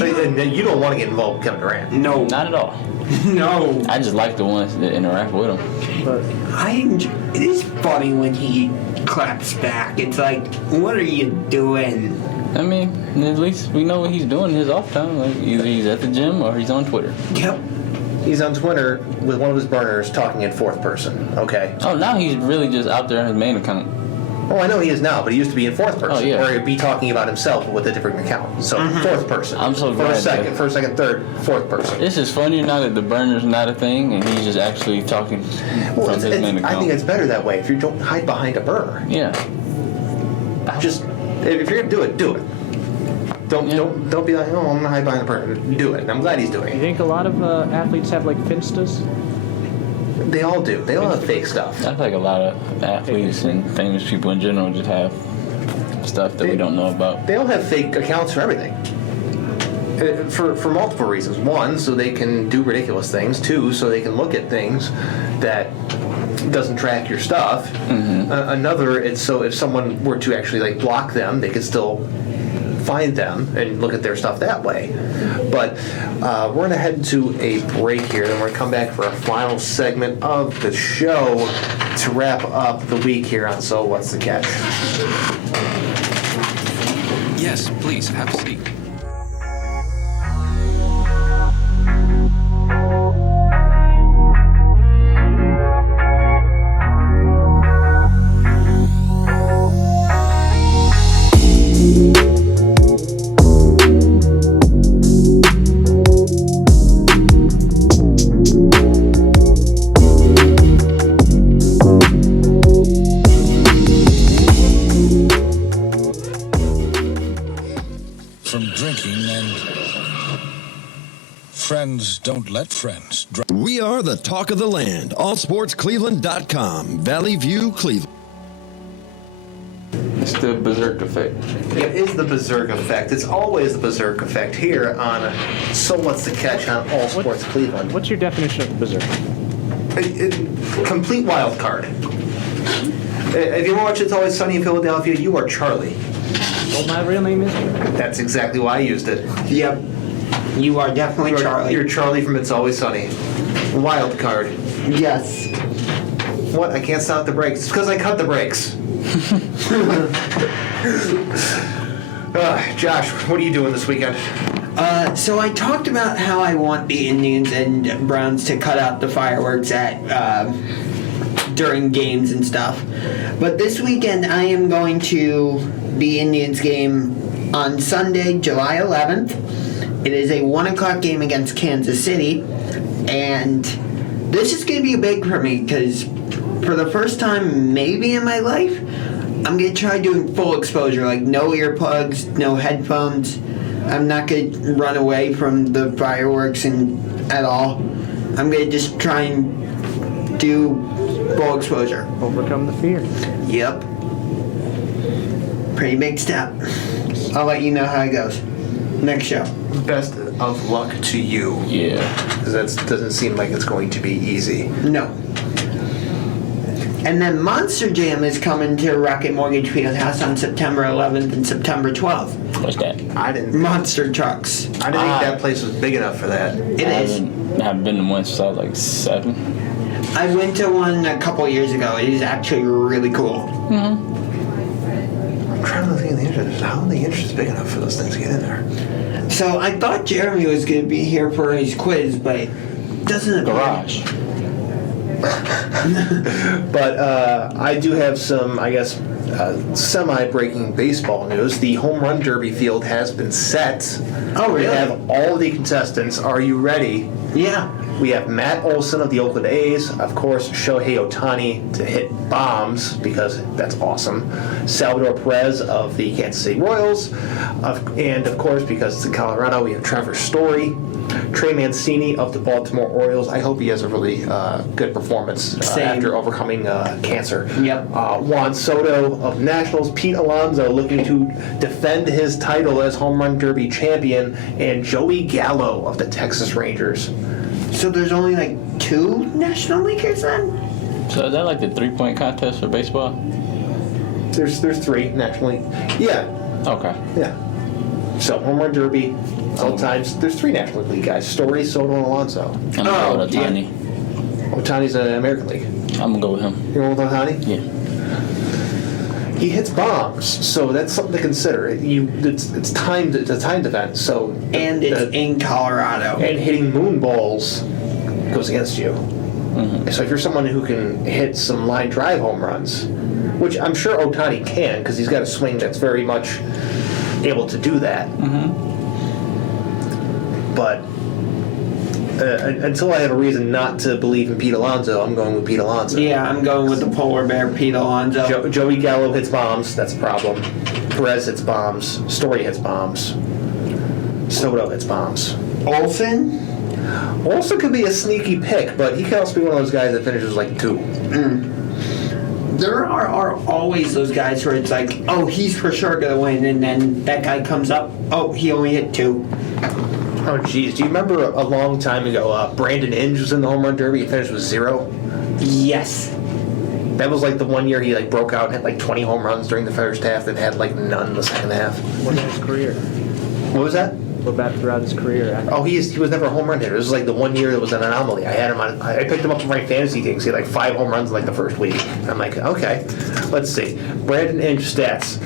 And you don't want to get involved with Kevin Durant. No. Not at all. No. I just like the ones that interact with him. but It is funny when he claps back. It's like, what are you doing? I mean, at least we know what he's doing in his off time. Like either he's at the gym or he's on Twitter. Yep. He's on Twitter with one of his burners talking in fourth person. Okay. Oh, now he's really just out there on his main account. Oh, I know he is now, but he used to be in fourth person. Oh, yeah. Where he'd be talking about himself with a different account. So fourth person. I'm so glad First, second, that- first, second, third, fourth person. This is funnier now that the burner's not a thing and he's just actually talking Well, from his main account. I think it's better that way. If you don't hide behind a burner, Yeah. just if you're gonna do it. Don't be like, oh, I'm gonna hide behind a burner. Do it. And I'm glad he's doing you it. think a lot of athletes have like Finstas? They all do. They all have fake stuff. I feel like a lot of athletes and famous people in general just have stuff that we don't know about. They all have fake accounts for everything. For multiple reasons. One, so they can do ridiculous things. Two, so they can look at things that doesn't track your stuff. Another, it's so if someone were to actually like block them, they could still find them and look at their stuff that way. But we're going to head to a break here, and we're going to come back for our final segment of the show to wrap up the week here on So What's the Catch? Yes, please, have a seat. From drinking and friends don't let friends drive. We are the talk of the land. AllSportsCleveland.com. Valley View, Cleveland. It's the Berserk effect. It is the Berserk effect. It's always the Berserk effect here on So What's the Catch on All Sports Cleveland. What's your definition of berserk? Complete wild card. If you watch It's Always Sunny in Philadelphia, you are Charlie. Well, my real name is. That's exactly why I used it. Yep. You are definitely Charlie. You're Charlie from It's Always Sunny. Wild card. Yes. What? I can't stop the brakes. It's because I cut the brakes. Josh, what are you doing this weekend? So I talked about how I want the Indians and Browns to cut out the fireworks at during games and stuff. But this weekend I am going to the Indians game on Sunday, July 11th. It is a 1 o'clock game against Kansas City, and this is going to be big for me because for the first time maybe in my life, I'm going to try doing full exposure, like no earplugs, no headphones. I'm not going to run away from the fireworks at all. I'm going to just try and do full exposure. Overcome the fear. Yep. Pretty big step. I'll let you know how it goes. Next show. Best of luck to you. Yeah. Because that doesn't seem like it's going to be easy. No. And then Monster Jam is coming to Rocket Mortgage Fieldhouse on September 11th and September 12th. What's that? I didn't Monster Trucks. think that place was big enough for that. It is. I haven't been to one since I was like 7. I went to one a couple years ago. It is actually really cool. I'm trying to think of the entrance. How are the entrances big enough for those things to get in there? So I thought Jeremy was going to be here for his quiz, but it doesn't appear. Garage. But I do have some, I guess, semi-breaking baseball news. The home run derby field has been set. Oh, really? We have all the contestants. Are you ready? Yeah. We have Matt Olson of the Oakland A's, of course, Shohei Ohtani to hit bombs, because that's awesome. Salvador Perez of the Kansas City Royals, and of course, because it's in Colorado, we have Trevor Story. Trey Mancini of the Baltimore Orioles. I hope he has a really good performance after overcoming cancer. Yep. Juan Soto of Nationals. Pete Alonso looking to defend his title as home run derby champion. And Joey Gallo of the Texas Rangers. So there's only like 2 National Leaguers then? So is that like the 3-point contest for baseball? There's 3 nationally. Yeah. Okay. Yeah. So home run derby. Sometimes there's 3 National League guys: Story, Soto, and Alonso. I'm gonna go with Ohtani. Otani's in the American League. I'm gonna go with him. You want with Otani? Yeah. He hits bombs, so that's something to consider. It's timed. It's a timed event, so And it's in Colorado. and hitting moon balls goes against you. So if you're someone who can hit some line drive home runs, which I'm sure Ohtani can, because he's got a swing that's very much able to do that. But until I have a reason not to believe in Pete Alonso, I'm going with Pete Alonso. Yeah, I'm going with the polar bear, Pete Alonso. Joey Gallo hits bombs. That's a problem. Perez hits bombs. Story hits bombs. Soto hits bombs. Olsen? Also could be a sneaky pick, but he can also be one of those guys that finishes like 2. There are always those guys where it's like, oh, he's for sure going to win, and then that guy comes up, oh, he only hit 2. Oh, geez. Do you remember a long time ago, Brandon Inge was in the home run derby? He finished with 0. Yes. That was like the one year he like broke out and hit like 20 home runs during the first half, then had like none in the second half. What about his career? What was that? What about throughout his career? Oh, he was never a home run hitter. It was like the one year that was an anomaly. I had him on. I picked him up from my fantasy teams. He had like 5 home runs in like the first week. And I'm like, okay, let's see. Brandon Inge stats.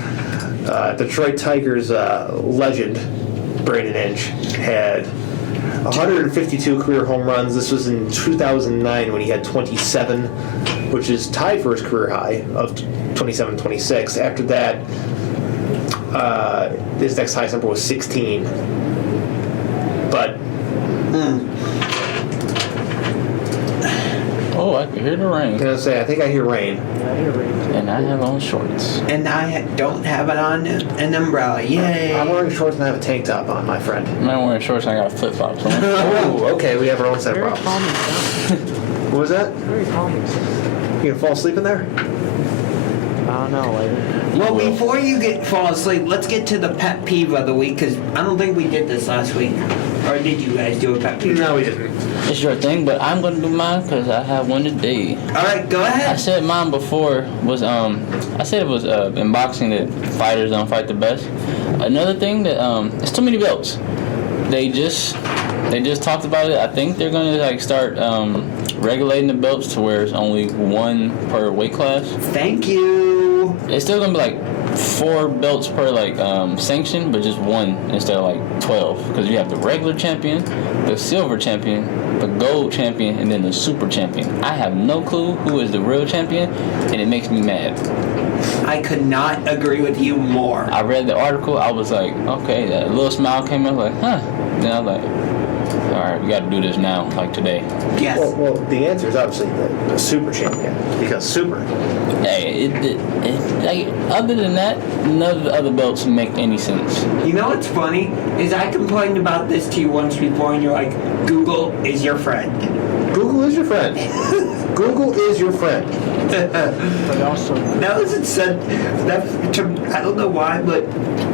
Detroit Tigers legend Brandon Inge had 152 career home runs. This was in 2009 when he had 27, which is tied for his career high of 27-26. After that, his next highest number was 16. But Oh, I can hear the rain. I'm gonna say, I think I hear rain. And I have on shorts. And I don't have it on an umbrella. Yay. I'm wearing shorts and I have a tank top on, my friend. I'm not wearing shorts and I got flip flops on. Oh, okay, we have our own set of Very problems. calming sound. What was that? Very calming sound. You gonna fall asleep in there? I don't know, like, Well, before you fall asleep, let's get to the pet peeve of the week, because I don't think we did this last week. Or did you guys do a pet peeve? No, we didn't. It's your thing, but I'm gonna do mine because I have one today. All right, go I ahead. said mine before was I said it was in boxing that fighters don't fight the best. Another thing that it's too many belts. They just talked about it. I think they're gonna like start regulating the belts to where it's only 1 per weight class. Thank you. It's still gonna be like 4 belts per like sanction, but just 1 instead of like 12. Because you have the regular champion, the silver champion, the gold champion, and then the super champion. I have no clue who is the real champion, and it makes me mad. I could not agree with you more. I read the article. I was like, okay, that little smile came up. Like, huh? Then I'm like, all right, we got to do this now, like today. Yes. Well, the answer is obviously the super champion, because super. Hey, like, other than that, none of the other belts make any sense. You know what's funny is I complained about this to you once before, and you're like, Google is your friend. Google is your friend. Google is your friend. But also, That was said. I don't know why, but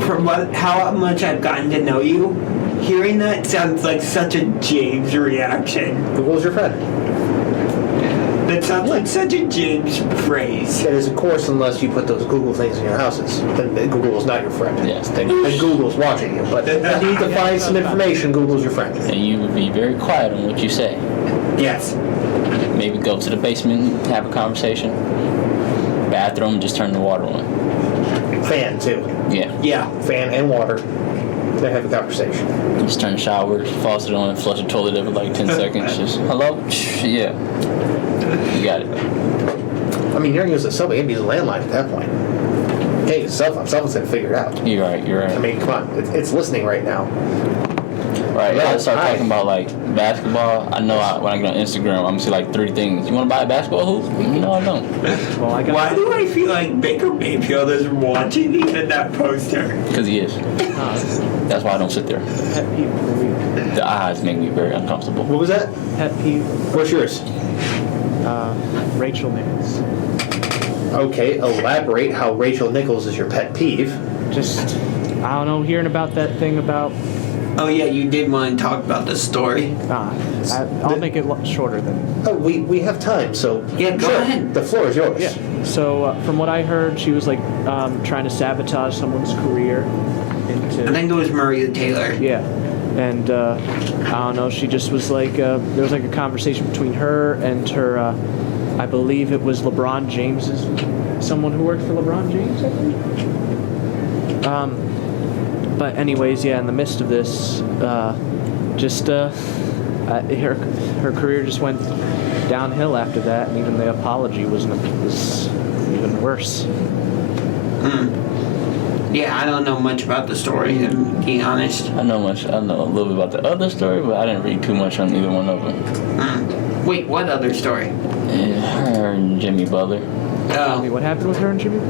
from how much I've gotten to know you, hearing that sounds like such a James reaction. Google is your friend. That sounds like such a James phrase. It is, of course, unless you put those Google things in your houses. Then Google is not your friend. Yes, And Google's watching you. But if you need to find some information, Google's your friend. and you would be very quiet on what you say. Yes. Maybe go to the basement, have a conversation. Bathroom, just turn the water on. Fan, too. Yeah. Yeah. Fan and water. They have a conversation. Just turn the shower, faucet on, and flush the toilet every like 10 seconds. Just, hello? Yeah. You got it. I mean, you're going to use a subway. You're going to use a landline at that point. Okay, cell phone. Cell phone's going to figure it out. You're right. I mean, come on. It's listening right now. Right, Hello, I start hi. talking about like basketball. I know when I get on Instagram, I'm gonna see like 3 things. You wanna buy a basketball hoop? No, I don't. well, I got. Why do I feel like Baker Mayfield is watching me in that poster? Because he is. That's why I don't sit there. Pet peeve of the week. The eyes make me very uncomfortable. What was that? Pet peeve. What's yours? Rachel Nichols. Okay, elaborate how Rachel Nichols is your pet peeve. Just, I don't know, hearing about that thing about. Oh yeah, you did want to talk about the story. I'll make it shorter then. Oh, we have time, so Yeah, go ahead. The floor is yours. Yeah. So from what I heard, she was like trying to sabotage someone's career. I think it was Maria Taylor. Yeah. And I don't know. She just was like there was like a conversation between her and her. I believe it was LeBron James's someone who worked for LeBron James. I think. But anyways, yeah. In the midst of this, her career just went downhill after that, and even the apology was even worse. Yeah, I don't know much about the story, to be honest. I know a little bit about the other story, but I didn't read too much on either one of them. Wait, what other story? Yeah, her and Jimmy Butler. Tell me what happened with her and Jimmy?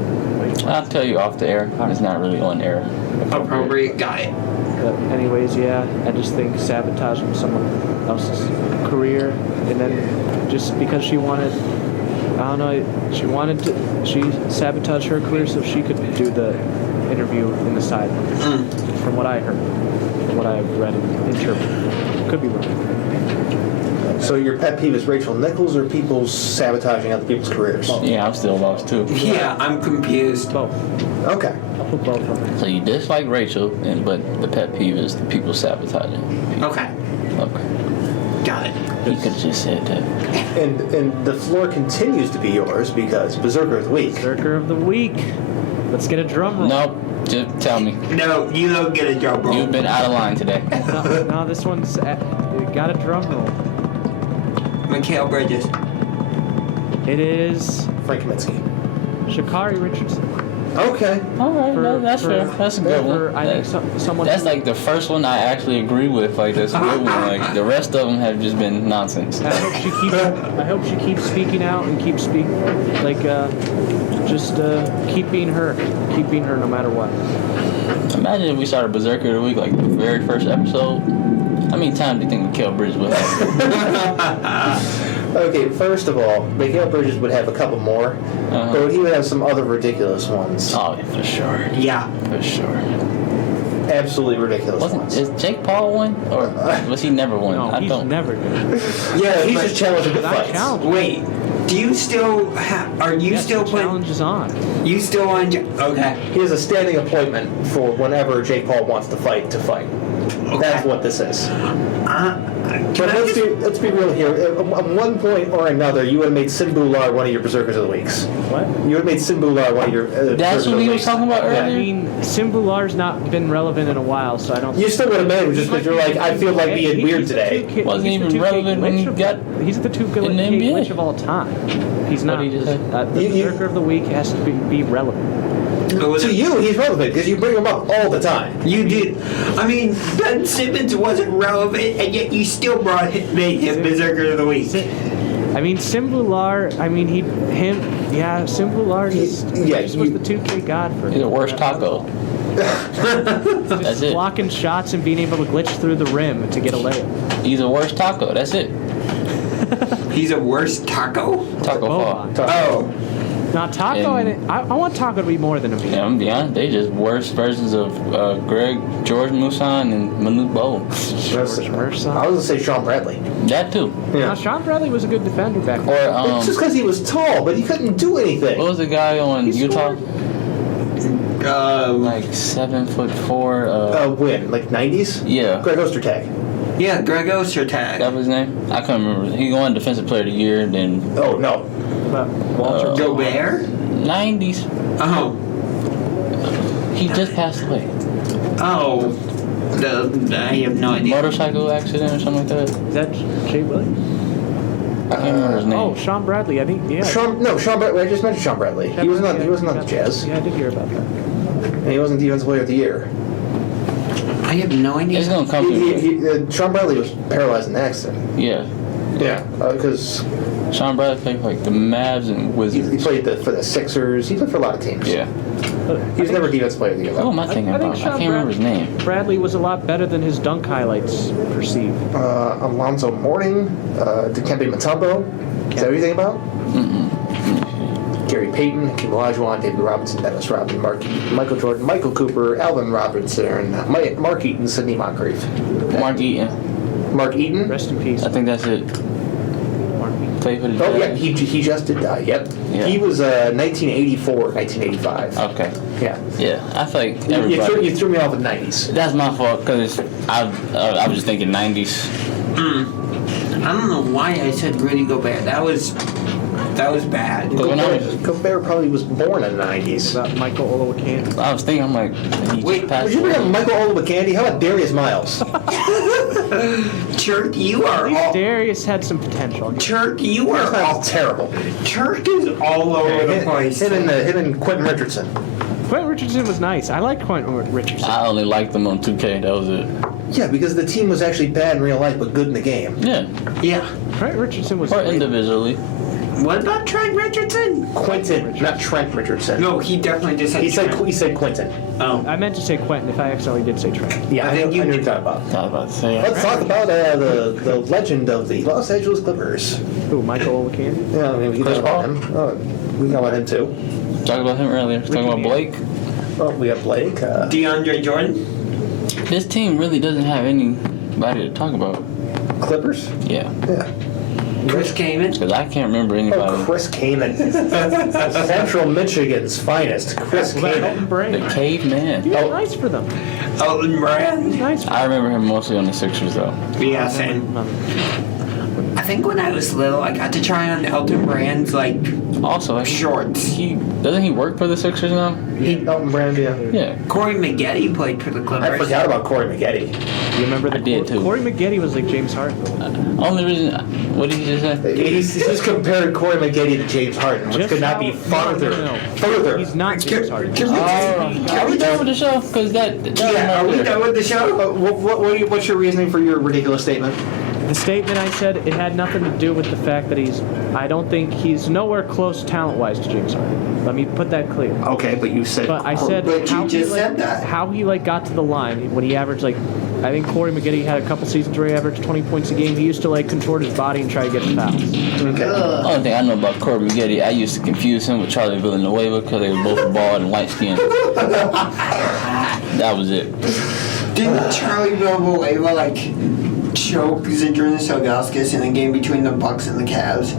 I'll tell you off the air. It's not really on air. Appropriate, got it. But anyways, yeah, I just think sabotaging someone else's career, and then just because she wanted, I don't know, she sabotaged her career so she could do the interview in the sidelines. From what I heard, from what I've read and interpreted, could be wrong. So your pet peeve is Rachel Nichols or people sabotaging other people's careers? Yeah, I'm still lost too. Yeah, I'm confused. Both. Okay. I'll put both on there. So you dislike Rachel, but the pet peeve is the people sabotaging. Okay, Okay. got it. You could have just said that. And the floor continues to be yours because Berserker of the Week. Berserker of the week. Let's get a drum roll. Nope. Just tell me. No, you don't get a drum roll. You've been out of line today. No, this one's got a drum roll. Mikhail Bridges. It is Frank Kaminsky. Sha'Carri Richardson. Okay. All right, that's fair. That's a good one. I think someone. That's like the first one I actually agree with. Like that's a good one. Like the rest of them have just been nonsense. I hope she keeps speaking out and keeps speaking, like keep being her no matter what. Imagine if we started Berserker of the Week like the very first episode. How many times do you think Mikhail Bridges would have? Okay, first of all, Mikhail Bridges would have a couple more, but he would have some other ridiculous ones. Oh, yeah, for sure. Yeah. For sure. Absolutely ridiculous ones. Is Jake Paul one? Or was he never one? No, he's never good. Yeah, he's just challenging the Without fights. challenge. Wait, do you still are you Yes, still the playing? challenge is on. You still on? Okay. He has a standing appointment for whenever Jake Paul wants to fight. That's what this is. But let's be real here. At one point or another, you would have made Simbular one of your Berserkers of the Weeks. What? You would have made Simbular one of your That's Berserkers of what the he was Weeks. talking about I earlier? mean, Simbular's not been relevant in a while, so I don't. You still would have made him just because you're like, I feel like being weird today. Wasn't even relevant when he got He's the 2K in the NBA. glitch of all time. He's not. What he just said? The Berserker of the week has to be relevant. To you, he's relevant because you bring him up all the time. You did. I mean, Ben Simmons wasn't relevant, and yet you still made him Berserker of the Week. I mean, Simbular. I mean, Simbular was the 2K god for. He's the worst taco. That's it. Blocking shots and being able to glitch through the rim to get a layup. He's the worst taco. That's it. He's a worse taco? Taco Fall. Oh. Now, Taco, And- I want Taco to be more than a me. Yeah, I'm gonna be honest. They just worse versions of George Musan and Manute Bol. I was gonna say Sean Bradley. That too. Now, Sean Bradley was a good defender back Or then. It's just because he was tall, but he couldn't do anything. what was the guy on Utah? Like 7'4". When? Like 90s? Yeah. Greg Ostertag. Yeah, Greg Ostertag. That was his name. I can't remember. He won Defensive Player of the Year. Then Oh, no. Walter Gobert? 90s. Oh. He just passed away. Oh. I have no idea. Motorcycle accident or something like that. Is that Jay Williams? I can't remember his name. Oh, Sean Bradley. I think, yeah. Sean Bradley. I just mentioned Sean Bradley. He wasn't on the Jazz. Yeah, I did hear about that. And he wasn't Defensive Player of the Year. I have no idea. It's gonna come to me. Sean Bradley was paralyzed in an accident. Yeah. Yeah. Because Sean Bradley played for like the Mavs and he Wizards. played for the Sixers. He played for a lot of teams. Yeah. He was never Defensive Player of the Year, Who though. am I thinking I think about? I Sean can't remember his name. Bradley was a lot better than his dunk highlights perceive. Alonzo Mourning, Dikembe Mutombo. Is that what you think about? Gary Payton, Hakeem Olajuwon, David Robinson, Dennis Rodman, Michael Jordan, Michael Cooper, Alvin Robinson, Mark Eaton, Sidney Moncrief. Mark Eaton. Mark Eaton? Rest in peace. I think that's it. Mark Eaton. Played for the Oh, yeah, Jazz. he just did die, yep. Yeah. He was 1984, 1985. Okay. Yeah. Yeah. I feel like You everybody. threw me off with 90s. That's my fault because I was just thinking 90s. I don't know why I said Rudy Gobert. That was bad. Because when I was, Gobert probably was born in the 90s. About Michael Olowokandi. I was thinking, I'm like, he Wait, just passed Would you bring up away. Michael Olowokandi? How about Darius Miles? Chirk, you are all. Darius had some potential. Chirk, you are all. That's terrible. Chirk is all over the place. Him and Quentin Richardson. Quentin Richardson was nice. I liked Quentin Richardson. I only liked them on 2K. That was it. Yeah, because the team was actually bad in real life, but good in the game. Yeah. Yeah. Quentin Richardson was Or great. individually. What about Trent Richardson? Quentin, not Trent Richardson. No, he definitely just said Trent. He said Quentin. Oh. I meant to say Quentin if I accidentally did say Trent. Yeah, I think knew you- what you're talking about. I was about to say. Let's talk about the legend of the Los Angeles Clippers. Who, Michael Olowokandi? Yeah, I mean, we can Chris talk about Paul? him. Oh, we can talk about him too. Talked about him earlier. Talking about Blake. Oh, we got Blake. DeAndre Jordan? This team really doesn't have anybody to talk about. Clippers? Yeah. Yeah. Chris Kaman? Because I can't remember anybody. Oh, Chris Kaman. Central Michigan's finest. Chris Elton Kaman. Brand. The caveman. He was nice for them. Elton Brand? Nice for I remember him mostly on the Sixers, though. Yeah, same. them. I think when I was little, I got to try on Elton Brand's, like, Also, like, shorts. doesn't he work for the Sixers now? Elton Brand, yeah. Yeah. Corey Maggette played for the Clippers. I forgot about Corey Maggette. You remember the I did, too. Corey Maggette was like James Harden. Only reason, what did he just say? He's just compared Corey Maggette to James Harden, which Just could not how- be farther. No. Further. He's not James Harden. Are we done with the show? Because that Yeah, are we done with the show? What's your reasoning for your ridiculous statement? The statement I said, it had nothing to do with the fact that I don't think he's nowhere close talent-wise to James Harden. Let me put that clear. Okay, but you said. But I said But you how just he, said that. how he got to the line when he averaged I think Corey Maggette had a couple seasons where he averaged 20 points a game. He used to contort his body and try to get the fouls. Okay. The only thing I know about Corey Maggette, I used to confuse him with Charlie Villanueva because they were both bald and light-skinned. That was it. Didn't Charlie Villanueva, choke Zydrunas Ilgauskas in the game between the Bucks and the Cavs?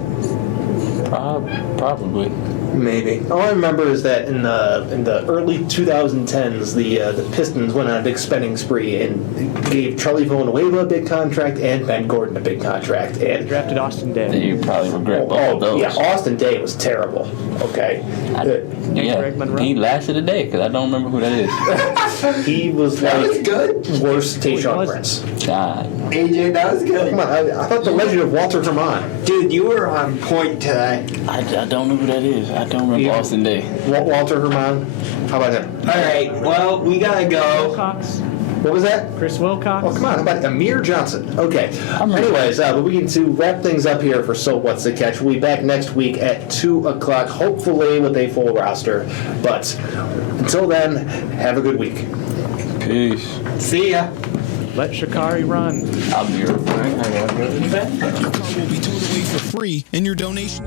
Probably. Maybe. All I remember is that in the early 2010s, the Pistons went on a big spending spree and gave Charlie Villanueva a big contract and Ben Gordon a big contract. And Drafted Austin Day. You probably regret both of those. yeah, Austin Day was terrible. Okay. Yeah, Greg Monroe. he lasted a day because I don't remember who that is. He was That was like good. worse Who Tayshaun was Prince. God. AJ, that was good. Come on, I thought the legend of Walter Herman. Dude, you were on point today. I don't know who that is. I don't remember Yeah. Austin Day. Walter Herman. How about him? All right. Well, we gotta go. Wilcox. What was that? Chris Wilcox. Oh, come on. How about Amir Johnson? Okay. Anyways, but we can to wrap things up here for So What's the Catch. We'll be back next week at 2 o'clock, hopefully with a full roster. But until then, have a good week. Peace. See ya. Let Shikari run. I'll be your friend. Your car will be towed away for free, and your donation.